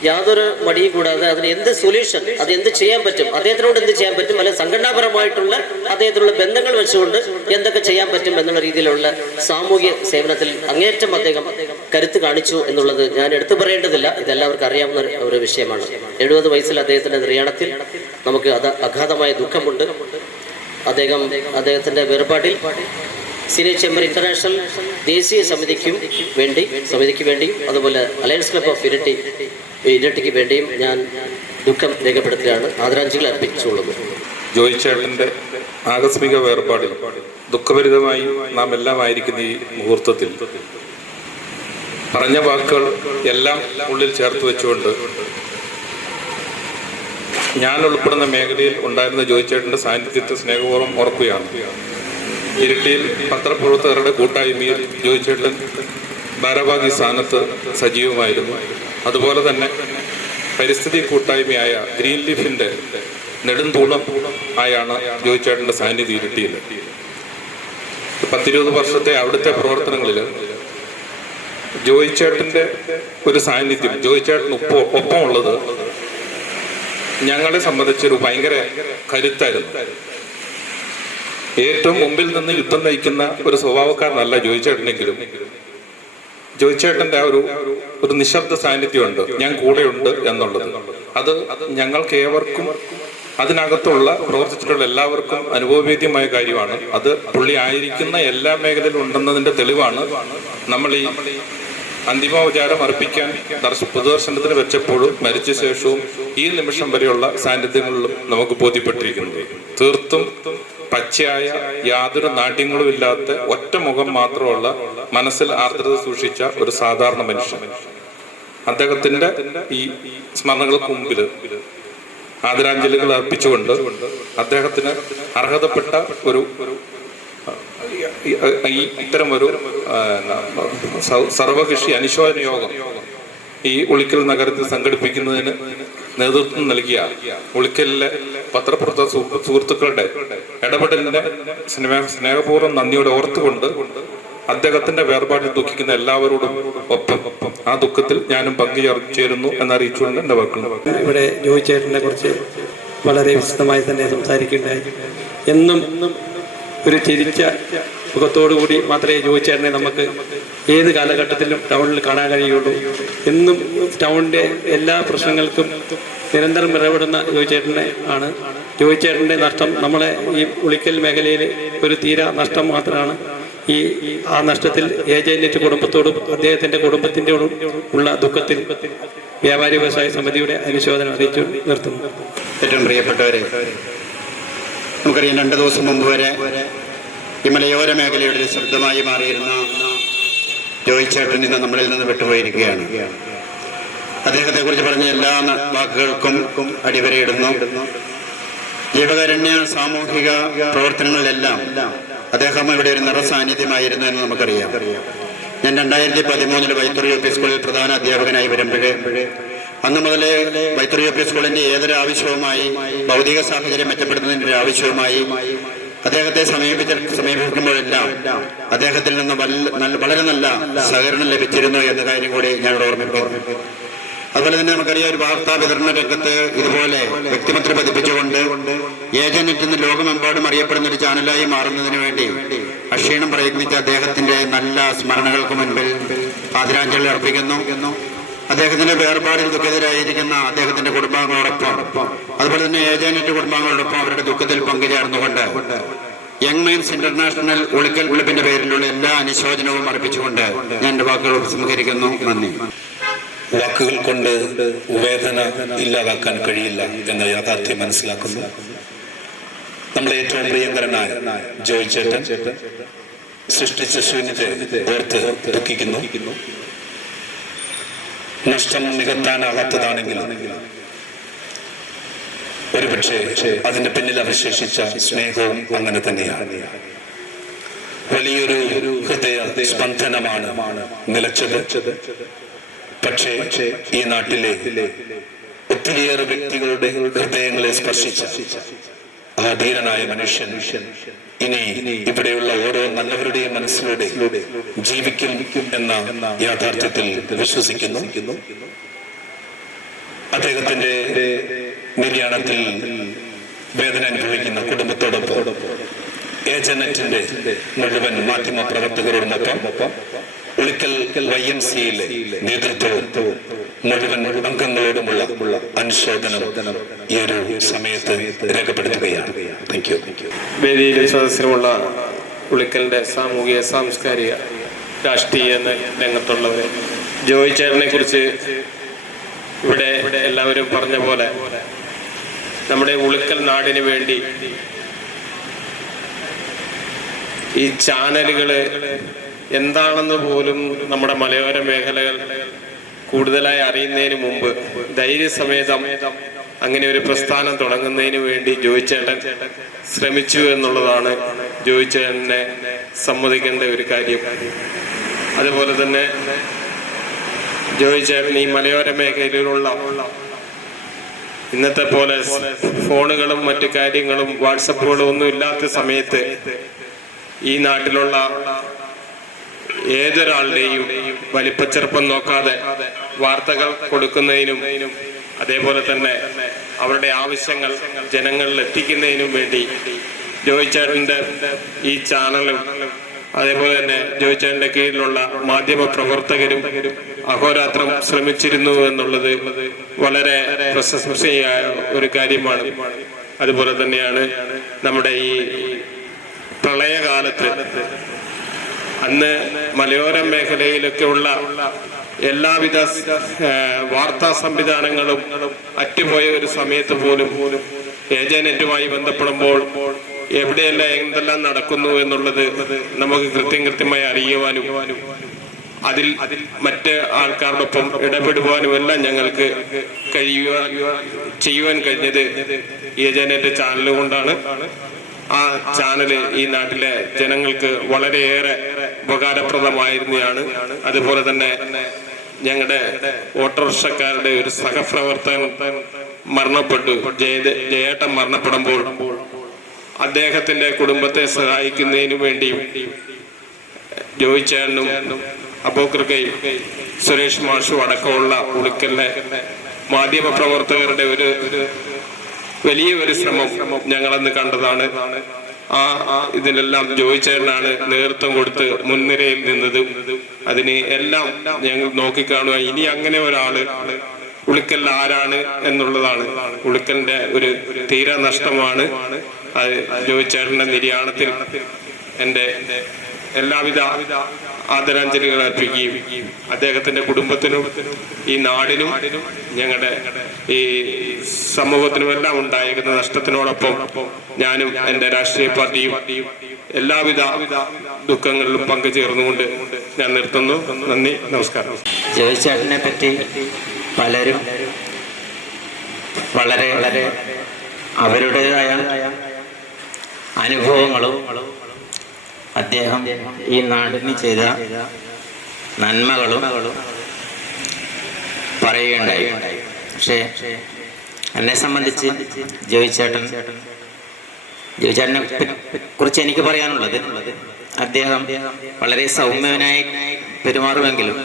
യാതൊരു മടിയും കൂടാതെ അതിന് എന്ത് സൊല്യൂഷൻ, അത് എന്ത് ചെയ്യാൻ പറ്റും, അദ്ദേഹത്തിനോട് എന്ത് ചെയ്യാൻ പറ്റും, അല്ലെങ്കിൽ സംഘടനാപരമായിട്ടുള്ള അദ്ദേഹത്തിനുള്ള ബന്ധങ്ങൾ വെച്ചുകൊണ്ട് എന്തൊക്കെ ചെയ്യാൻ പറ്റും എന്നുള്ള രീതിയിലുള്ള സാമൂഹ്യ സേവനത്തിൽ അങ്ങേറ്റം അദ്ദേഹം കരുത്ത് കാണിച്ചു എന്നുള്ളത് ഞാൻ എടുത്തു പറയേണ്ടതില്ല. ഇതെല്ലാവർക്കും അറിയാവുന്ന ഒരു വിഷയമാണ്. 70 വയസ്സിൽ അദ്ദേഹത്തിന്റെ നിര്യാണത്തിൽ നമുക്ക് അഗാധമായ ദുഃഖമുണ്ട്. അദ്ദേഹത്തിന്റെ വേർപാടിൽ സീനിയർ ചേംബർ ഇന്റർനാഷണൽ ദേശീയ സമിതിക്ക് വേണ്ടിയും അതുപോലെ അലയൻസ് ക്ലബ് ഓഫ് ഇരട്ടിക്ക് വേണ്ടിയും ഞാൻ ദുഃഖം രേഖപ്പെടുത്തുകയാണ്, ആദരാഞ്ജലികൾ അർപ്പിച്ചുകൊള്ളുന്നു. ജോയി ചേട്ടന്റെ ആകസ്മിക വേർപാടിൽ ദുഃഖഭരിതമായി നാം എല്ലാം ആയിരിക്കുന്ന ഈ മുഹൂർത്തത്തിൽ പറഞ്ഞ വാക്കുകൾ എല്ലാം ഉള്ളിൽ ചേർത്ത് വെച്ചുകൊണ്ട് ഞാൻ ഉൾപ്പെടുന്ന മേഖലയിൽ ഉണ്ടായിരുന്ന ജോയി ചേട്ടന്റെ സാന്നിധ്യത്തെ സ്നേഹപൂർവ്വം ഓർക്കുകയാണ്. ഇരിട്ടിയിൽ പത്രപ്രവർത്തകരുടെ കൂട്ടായ്മയിൽ ജോയി ചേട്ടൻ ഭാരവാഹി സ്ഥാനത്ത് സജീവമായിരുന്നു. അതുപോലെ തന്നെ പരിസ്ഥിതി കൂട്ടായ്മയായ ഗ്രീൻ ലീഫിന്റെ നെടുന്തൂണം ആയാണ് ജോയി ചേട്ടന്റെ സാന്നിധ്യം ഇരിട്ടിയിൽ. 10-20 വർഷത്തെ അവിടുത്തെ പ്രവർത്തനങ്ങളിൽ ജോയി ചേട്ടന്റെ ഒരു സാന്നിധ്യം, ജോയി ചേട്ടൻ ഒപ്പമുള്ളത് ഞങ്ങളെ സംബന്ധിച്ചൊരു ഭയങ്കര കരുത്തായിരുന്നു. ഏറ്റവും മുമ്പിൽ നിന്ന് യുദ്ധം നയിക്കുന്ന ഒരു സ്വഭാവക്കാരനല്ല ജോയി ചേട്ടനെങ്കിലും ജോയി ചേട്ടന്റെ ആ ഒരു നിശബ്ദ സാന്നിധ്യമുണ്ട്, ഞാൻ കൂടെയുണ്ട് എന്നുള്ളത്. അത് ഞങ്ങൾക്ക് ഏവർക്കും അതിനകത്തുള്ള പ്രവർത്തിച്ചിട്ടുള്ള എല്ലാവർക്കും അനുഭവവേദ്യമായ കാര്യമാണ്. അത് പുള്ളി ആയിരിക്കുന്ന എല്ലാ മേഖലയിലും ഉണ്ടെന്നതിന്റെ തെളിവാണ് നമ്മൾ ഈ അന്തിമോപചാരം അർപ്പിക്കാൻ പൊതുദർശനത്തിന് വെച്ചപ്പോഴും മരിച്ച ശേഷവും ഈ നിമിഷം വരെയുള്ള സാന്നിധ്യങ്ങളിലും നമുക്ക് ബോധ്യപ്പെട്ടിരിക്കുന്നത്. തീർത്തും പച്ചയായ യാതൊരു നാട്യങ്ങളും ഇല്ലാത്ത ഒറ്റ മുഖം മാത്രമുള്ള മനസ്സിൽ ആർദ്രത സൂക്ഷിച്ച ഒരു സാധാരണ മനുഷ്യൻ. അദ്ദേഹത്തിന്റെ ഈ സ്മരണകൾക്ക് മുമ്പിൽ ആദരാഞ്ജലികൾ അർപ്പിച്ചുകൊണ്ട് അദ്ദേഹത്തിന് അർഹതപ്പെട്ട ഇത്തരം ഒരു സർവകക്ഷി അനുശോചന യോഗം ഈ ഉളിക്കൽ നഗരത്തിൽ സംഘടിപ്പിക്കുന്നതിന് നേതൃത്വം നൽകിയ ഉളിക്കലിലെ പത്രപ്രവർത്തക സുഹൃത്തുക്കളുടെ ഇടപെടലിന്റെ സ്നേഹപൂർവ്വം നന്ദിയോടെ ഓർത്തുകൊണ്ട് അദ്ദേഹത്തിന്റെ വേർപാടിൽ ദുഃഖിക്കുന്ന എല്ലാവരോടും ഒപ്പം ആ ദുഃഖത്തിൽ ഞാനും പങ്കുചേരുന്നു എന്നറിയിച്ചുകൊണ്ട് എന്റെ വാക്കുകൾ. ഇവിടെ ജോയി ചേട്ടനെ കുറിച്ച് വളരെ വിശദമായി തന്നെ സംസാരിക്കുകയുണ്ടായി. എന്നും ഒരു ചിരിച്ച മുഖത്തോടുകൂടി മാത്രമേ ജോയി ചേട്ടനെ നമുക്ക് ഏത് കാലഘട്ടത്തിലും ടൗണിൽ കാണാൻ കഴിയുള്ളൂ. എന്നും ടൗണിൻ്റെ എല്ലാ പ്രശ്നങ്ങൾക്കും നിരന്തരം ഇടപെടുന്ന ജോയി ചേട്ടനെ ആണ്. ജോയി ചേട്ടൻ്റെ നഷ്ടം നമ്മളെ ഈ ഉളിക്കൽ മേഖലയിൽ ഒരു തീരാ നഷ്ടം മാത്രമാണ്. ആ നഷ്ടത്തിൽ ഏജന്റ് കുടുംബത്തോടും അദ്ദേഹത്തിൻ്റെ കുടുംബത്തിൻ്റെയോടും ഉള്ള ദുഃഖത്തിൽ വ്യാപാരി വ്യവസായ സമിതിയുടെ അനുശോചനം അറിയിച്ചു നിർത്തുന്നു. ഏറ്റവും പ്രിയപ്പെട്ടവരെ, നമുക്കറിയാം 2 ദിവസം മുമ്പ് വരെ ഈ മലയോര മേഖലയുടെ ശബ്ദമായി മാറിയിരുന്ന ജോയി ചേട്ടൻ ഇന്ന് നമ്മളിൽ നിന്ന് വിട്ടുപോയിരിക്കുകയാണ്. അദ്ദേഹത്തെക്കുറിച്ച് പറഞ്ഞ എല്ലാ വാക്കുകൾക്കും അടിവരയിടുന്നു. ജീവകാരുണ്യ സാമൂഹിക പ്രവർത്തനങ്ങളിലെല്ലാം അദ്ദേഹം ഇവിടെ ഒരു നിറസാന്നിധ്യമായിരുന്നു എന്ന് നമുക്കറിയാം. ഞാൻ 2013 വൈത്തറി യു പി സ്കൂളിൽ പ്രധാന അധ്യാപകനായി വരുമ്പോഴേ അന്ന് മുതലേ വൈത്തറി യു പി സ്കൂളിന്റെ ഏതൊരു ആവശ്യവുമായി, ഭൗതിക സാഹചര്യം മെച്ചപ്പെടുന്നതിൻ്റെ ഒരു ആവശ്യവുമായി അദ്ദേഹത്തെ സമീപിക്കുമ്പോഴെല്ലാം അദ്ദേഹത്തിൽ നിന്ന് വളരെ നല്ല സഹകരണം ലഭിച്ചിരുന്നു എന്ന കാര്യം കൂടി ഞാൻ ഓർമ്മിക്കുന്നു. അതുപോലെ തന്നെ നമുക്കറിയാം ഒരു വാർത്താ വിതരണ രംഗത്ത് ഇതുപോലെ വ്യക്തിമുദ്ര പതിപ്പിച്ചുകൊണ്ട് ഏജനെറ്റ് ഇന്ന് ലോകമെമ്പാടും അറിയപ്പെടുന്ന ഒരു ചാനലായി മാറുന്നതിന് വേണ്ടി അക്ഷീണം പ്രയത്നിച്ച അദ്ദേഹത്തിന്റെ നല്ല സ്മരണകൾക്ക് മുൻപിൽ ആദരാഞ്ജലി അർപ്പിക്കുന്നു. അദ്ദേഹത്തിന്റെ വേർപാടിൽ ദുഃഖിതരായിരിക്കുന്ന അദ്ദേഹത്തിന്റെ കുടുംബാംഗങ്ങളോടൊപ്പം അതുപോലെ തന്നെ ഏജനെറ്റ് കുടുംബാംഗങ്ങളോടൊപ്പം അവരുടെ ദുഃഖത്തിൽ പങ്കുചേർന്നുകൊണ്ട് യങ് മൈൻസ് ഇന്റർനാഷണൽ ഉളിക്കൽ ക്ലബിന്റെ പേരിലുള്ള എല്ലാ അനുശോചനവും അർപ്പിച്ചുകൊണ്ട് ഞാൻ എന്റെ വാക്കുകൾ ഉപസംഹരിക്കുന്നു. നന്ദി. വാക്കുകൾ കൊണ്ട് വേദന ഇല്ലാതാക്കാൻ കഴിയില്ല എന്ന യാഥാർത്ഥ്യം മനസ്സിലാക്കുന്നു. നമ്മളെ ഏറ്റവും പ്രിയങ്കരനായ ജോയ് ചേട്ടൻ സൃഷ്ടിച്ച ശൂന്യത്തെ ഓർത്ത് ദുഃഖിക്കുന്നു. നഷ്ടം നികത്താനാകാത്തതാണെങ്കിലും ഒരുപക്ഷെ അതിന്റെ പിന്നിൽ അവശേഷിച്ച സ്നേഹവും അങ്ങനെ തന്നെയാണ്. വലിയൊരു ഹൃദയ സ്പന്ദനമാണ് നിലച്ചത്. പക്ഷേ ഈ നാട്ടിലെ ഒത്തിരിയേറെ വ്യക്തികളുടെ ഹൃദയങ്ങളെ സ്പർശിച്ച ആ ധീരനായ മനുഷ്യൻ ഇനി ഇവിടെയുള്ള ഓരോ നല്ലവരുടെയും മനസ്സിലൂടെ ജീവിക്കും എന്ന യാഥാർത്ഥ്യത്തിൽ വിശ്വസിക്കുന്നു. അദ്ദേഹത്തിന്റെ നിര്യാണത്തിൽ വേദന അനുഭവിക്കുന്ന കുടുംബത്തോടൊപ്പം ഏജനെറ്റിന്റെ മുഴുവൻ മാധ്യമ പ്രവർത്തകരോടൊപ്പം ഉളിക്കൽ YMCA നേതൃത്വവും മുഴുവൻ അംഗങ്ങളോടുമുള്ള അനുശോചനം ഈ ഒരു സമയത്ത് രേഖപ്പെടുത്തുകയാണ്. Thank you. വേദിയിലെ സദസ്സിലുമുള്ള ഉളിക്കലിന്റെ സാമൂഹിക സാംസ്കാരിക രാഷ്ട്രീയ രംഗത്തുള്ളവർ ജോയ് ചേട്ടനെ കുറിച്ച് ഇവിടെ എല്ലാവരും പറഞ്ഞ പോലെ നമ്മുടെ ഉളിക്കൽ നാടിന് വേണ്ടി ഈ ചാനലുകള് എന്താണെന്ന് പോലും നമ്മുടെ മലയോര മേഖലകൾ കൂടുതലായി അറിയുന്നതിന് മുമ്പ് ധൈര്യസമേതം അങ്ങനെ ഒരു പ്രസ്ഥാനം തുടങ്ങുന്നതിന് വേണ്ടി ജോയ് ചേട്ടൻ ശ്രമിച്ചു എന്നുള്ളതാണ് ജോയ് ചേട്ടനെ സമ്മതിക്കേണ്ട ഒരു കാര്യം. അതുപോലെ തന്നെ ജോയ് ചേട്ടൻ ഈ മലയോര മേഖലയിലുള്ള ഇന്നത്തെ പോലെ ഫോണുകളും മറ്റു കാര്യങ്ങളും വാട്സപ്പുകളും ഒന്നും ഇല്ലാത്ത സമയത്ത് ഈ നാട്ടിലുള്ള ഏതൊരാളുടെയും വലിപ്പച്ചെറുപ്പം നോക്കാതെ വാർത്തകൾ കൊടുക്കുന്നതിനും അതേപോലെ തന്നെ അവരുടെ ആവശ്യങ്ങൾ ജനങ്ങളിൽ എത്തിക്കുന്നതിനും വേണ്ടി ജോയ് ചേട്ടന്റെ ഈ ചാനലും അതേപോലെ തന്നെ ജോയ് ചേട്ടന്റെ കീഴിലുള്ള മാധ്യമ പ്രവർത്തകരും അഹോരാത്രം ശ്രമിച്ചിരുന്നു എന്നുള്ളത് വളരെ പ്രശംസനീയമായ ഒരു കാര്യമാണ്. അതുപോലെ തന്നെയാണ് നമ്മുടെ ഈ പ്രളയകാലത്ത് അന്ന് മലയോര മേഖലയിലൊക്കെ ഉള്ള എല്ലാവിധ വാർത്താ സംവിധാനങ്ങളും അറ്റുപോയ ഒരു സമയത്ത് പോലും ഏജനെറ്റുമായി ബന്ധപ്പെടുമ്പോൾ എവിടെയെല്ലാം എന്തെല്ലാം നടക്കുന്നു എന്നുള്ളത് നമുക്ക് കൃത്യമായി അറിയുവാനും അതിൽ മറ്റ് ആൾക്കാരോടൊപ്പം ഇടപെടുവാനും എല്ലാം ഞങ്ങൾക്ക് ചെയ്യുവാൻ കഴിഞ്ഞത് ഏജനെറ്റ് ചാനൽ കൊണ്ടാണ്. ആ ചാനല് ഈ നാട്ടിലെ ജനങ്ങൾക്ക് വളരെയേറെ ഉപകാരപ്രദമായിരുന്നതാണ്. അതുപോലെ തന്നെ ഞങ്ങളുടെ ഓട്ടോറിക്ഷക്കാരുടെ ഒരു സഹപ്രവർത്തകൻ മരണപ്പെട്ടു. ജയേട്ടൻ മരണപ്പെടുമ്പോൾ അദ്ദേഹത്തിന്റെ കുടുംബത്തെ സഹായിക്കുന്നതിനു വേണ്ടി ജോയ് ചേട്ടനും അബൂക്കർക്കയും സുരേഷ് മാഷും അടക്കമുള്ള ഉളിക്കലിലെ മാധ്യമ പ്രവർത്തകരുടെ ഒരു വലിയൊരു ശ്രമം ഞങ്ങളന്ന് കണ്ടതാണ്. ഇതിനെല്ലാം ജോയ് ചേട്ടനാണ് നേതൃത്വം കൊടുത്ത് മുൻനിരയിൽ നിന്നത്. അതിന് എല്ലാം ഞങ്ങൾ നോക്കിക്കാണുക. ഇനി അങ്ങനെ ഒരാള് ഉളിക്കലിൽ ആരാണ് എന്നുള്ളതാണ് ഉളിക്കലിന്റെ ഒരു തീരാ നഷ്ടമാണ്. അത് ജോയ് ചേട്ടന്റെ നിര്യാണത്തിൽ എൻ്റെ എല്ലാവിധ ആദരാഞ്ജലികൾ അർപ്പിക്കുകയും അദ്ദേഹത്തിന്റെ കുടുംബത്തിനും ഈ നാടിനും ഞങ്ങളുടെ ഈ സമൂഹത്തിനുമെല്ലാം ഉണ്ടായിരിക്കുന്ന നഷ്ടത്തിനോടൊപ്പം ഞാനും എൻ്റെ രാഷ്ട്രീയ പാർട്ടിയും എല്ലാവിധ ദുഃഖങ്ങളിലും പങ്കുചേർന്നുകൊണ്ട് ഞാൻ നിർത്തുന്നു. നന്ദി, നമസ്കാരം. ജോയ് ചേട്ടനെ പറ്റി പലരും വളരെ അവരുടേതായ അനുഭവങ്ങളും അദ്ദേഹം ഈ നാടിന് ചെയ്ത നന്മകളും പറയുകയുണ്ടായി. പക്ഷേ എന്നെ സംബന്ധിച്ച് ജോയ് ചേട്ടനെ കുറിച്ച് എനിക്ക് പറയാനുള്ളത്, അദ്ദേഹം വളരെ സൗമ്യനായി പെരുമാറുമെങ്കിലും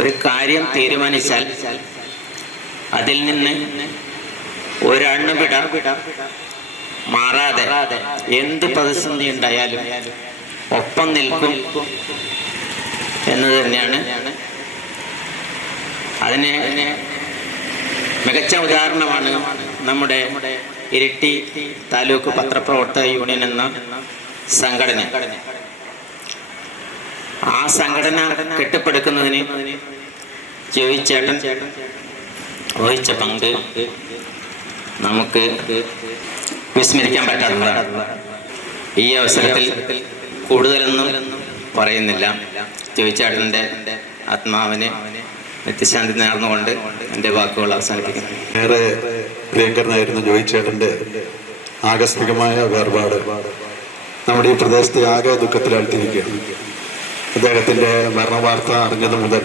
ഒരു കാര്യം തീരുമാനിച്ചാൽ അതിൽ നിന്ന് ഒരണ്ണുപിട മാറാതെ എന്ത് പ്രതിസന്ധി ഉണ്ടായാലും ഒപ്പം നിൽക്കും എന്ന് തന്നെയാണ്. അതിന് മികച്ച ഉദാഹരണമാണ് നമ്മുടെ ഇരിട്ടി താലൂക്ക് പത്രപ്രവർത്തക യൂണിയൻ എന്ന സംഘടന. ആ സംഘടന കെട്ടിപ്പടുക്കുന്നതിന് ജോയിച്ചേട്ടൻ വഹിച്ച പങ്ക് നമുക്ക് വിസ്മരിക്കാൻ പറ്റാത്തതാണ്. ഈ അവസരത്തിൽ കൂടുതലൊന്നും പറയുന്നില്ല. ജോയിച്ചേട്ടൻ്റെ ആത്മാവിന് നിത്യശാന്തി നേർന്നുകൊണ്ട് എൻ്റെ വാക്കുകൾ അവസാനിപ്പിക്കുന്നു. ഏറെ പ്രിയങ്കരനായിരുന്നു ജോയിച്ചേട്ടൻ്റെ ആകസ്മികമായ വേർപാട് നമ്മുടെ ഈ പ്രദേശത്തെ ആകെ ദുഃഖത്തിലാഴ്ത്തിയിരിക്കുകയാണ്. അദ്ദേഹത്തിൻ്റെ മരണവാർത്ത അറിഞ്ഞത് മുതൽ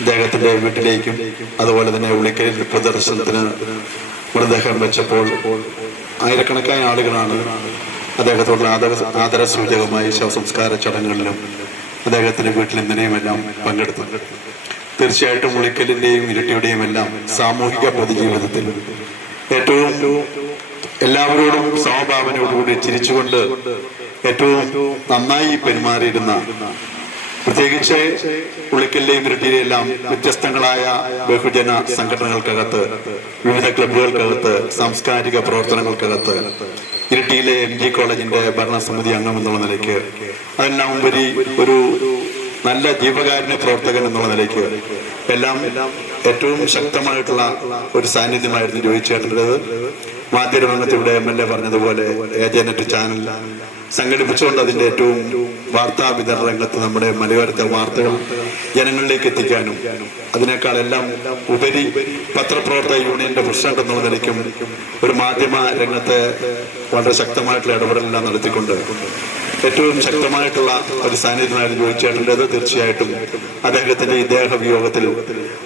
അദ്ദേഹത്തിൻ്റെ വീട്ടിലേക്കും അതുപോലെ തന്നെ ഉളിക്കലിൽ പ്രദർശനത്തിന് മൃതദേഹം വെച്ചപ്പോൾ ആയിരക്കണക്കായ ആളുകളാണ് അദ്ദേഹത്തോടുള്ള ആദരസൂചകമായി ശവസംസ്കാര ചടങ്ങുകളിലും അദ്ദേഹത്തിൻ്റെ വീട്ടിൽ ഇന്നലെയുമെല്ലാം പങ്കെടുത്തത്. തീർച്ചയായിട്ടും ഉളിക്കലിൻ്റെയും ഇരട്ടിയുടെയും എല്ലാം സാമൂഹിക പൊതുജീവിതത്തിൽ ഏറ്റവും എല്ലാവരോടും സമഭാവനയോടുകൂടി ചിരിച്ചുകൊണ്ട് ഏറ്റവും നന്നായി പെരുമാറിയിരുന്ന, പ്രത്യേകിച്ച് ഉളിക്കലിലെയും ഇരട്ടിയിലെയും എല്ലാം വ്യത്യസ്തങ്ങളായ ബഹുജന സംഘടനകൾക്കകത്ത്, വിവിധ ക്ലബ്ബുകൾക്കകത്ത്, സാംസ്കാരിക പ്രവർത്തനങ്ങൾക്കകത്ത്, ഇരിട്ടിയിലെ MG കോളേജിന്റെ ഭരണസമിതി അംഗം എന്നുള്ള നിലയ്ക്ക്, അതെല്ലാം ഉപരി ഒരു നല്ല ജീവകാരുണ്യ പ്രവർത്തകൻ എന്നുള്ള നിലയ്ക്ക് എല്ലാം ഏറ്റവും ശക്തമായിട്ടുള്ള ഒരു സാന്നിധ്യമായിരുന്നു ജോയിച്ചേട്ടൻ്റെത്. മാധ്യമരംഗത്ത് ഇവിടെ MLA പറഞ്ഞതുപോലെ ഏജനറ്റ് ചാനൽ സംഘടിപ്പിച്ചുകൊണ്ട് അതിൻ്റെ ഏറ്റവും വാർത്താ വിതരണ രംഗത്ത് നമ്മുടെ മലയോരത്തെ വാർത്തകൾ ജനങ്ങളിലേക്ക് എത്തിക്കാനും അതിനേക്കാളെല്ലാം ഉപരി പത്രപ്രവർത്തക യൂണിയന്റെ പ്രസിഡന്റ് എന്നുള്ള നിലയ്ക്കും ഒരു മാധ്യമ രംഗത്തെ വളരെ ശക്തമായിട്ടുള്ള ഇടപെടലെല്ലാം നടത്തിക്കൊണ്ട് ഏറ്റവും ശക്തമായിട്ടുള്ള ഒരു സാന്നിധ്യമായിരുന്നു ജോയിച്ചേട്ടൻ്റെത്. തീർച്ചയായിട്ടും അദ്ദേഹത്തിന്റെ ഈ ദേഹവിയോഗത്തിൽ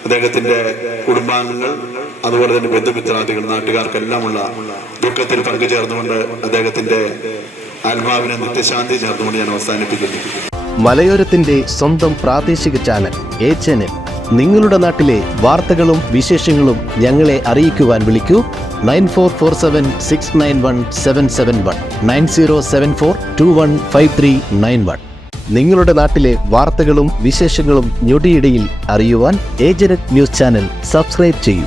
അദ്ദേഹത്തിന്റെ കുടുംബാംഗങ്ങൾ അതുപോലെ തന്നെ ബന്ധുമിത്രാദികൾ നാട്ടുകാർക്കെല്ലാമുള്ള ദുഃഖത്തിൽ പങ്കുചേർന്നുകൊണ്ട് അദ്ദേഹത്തിന്റെ ആത്മാവിനെ നിത്യശാന്തി ചേർന്നുകൊണ്ട് ഞാൻ അവസാനിപ്പിക്കുന്നു. മലയോരത്തിന്റെ സ്വന്തം പ്രാദേശിക ചാനൽ A-Channel. നിങ്ങളുടെ നാട്ടിലെ വാർത്തകളും വിശേഷങ്ങളും ഞങ്ങളെ അറിയിക്കുവാൻ വിളിക്കൂ 9447691771 9074215391. നിങ്ങളുടെ നാട്ടിലെ വാർത്തകളും വിശേഷങ്ങളും ഞൊടിയിടയിൽ അറിയുവാൻ A-Channel ന്യൂസ് ചാനൽ സബ്സ്ക്രൈബ് ചെയ്യൂ.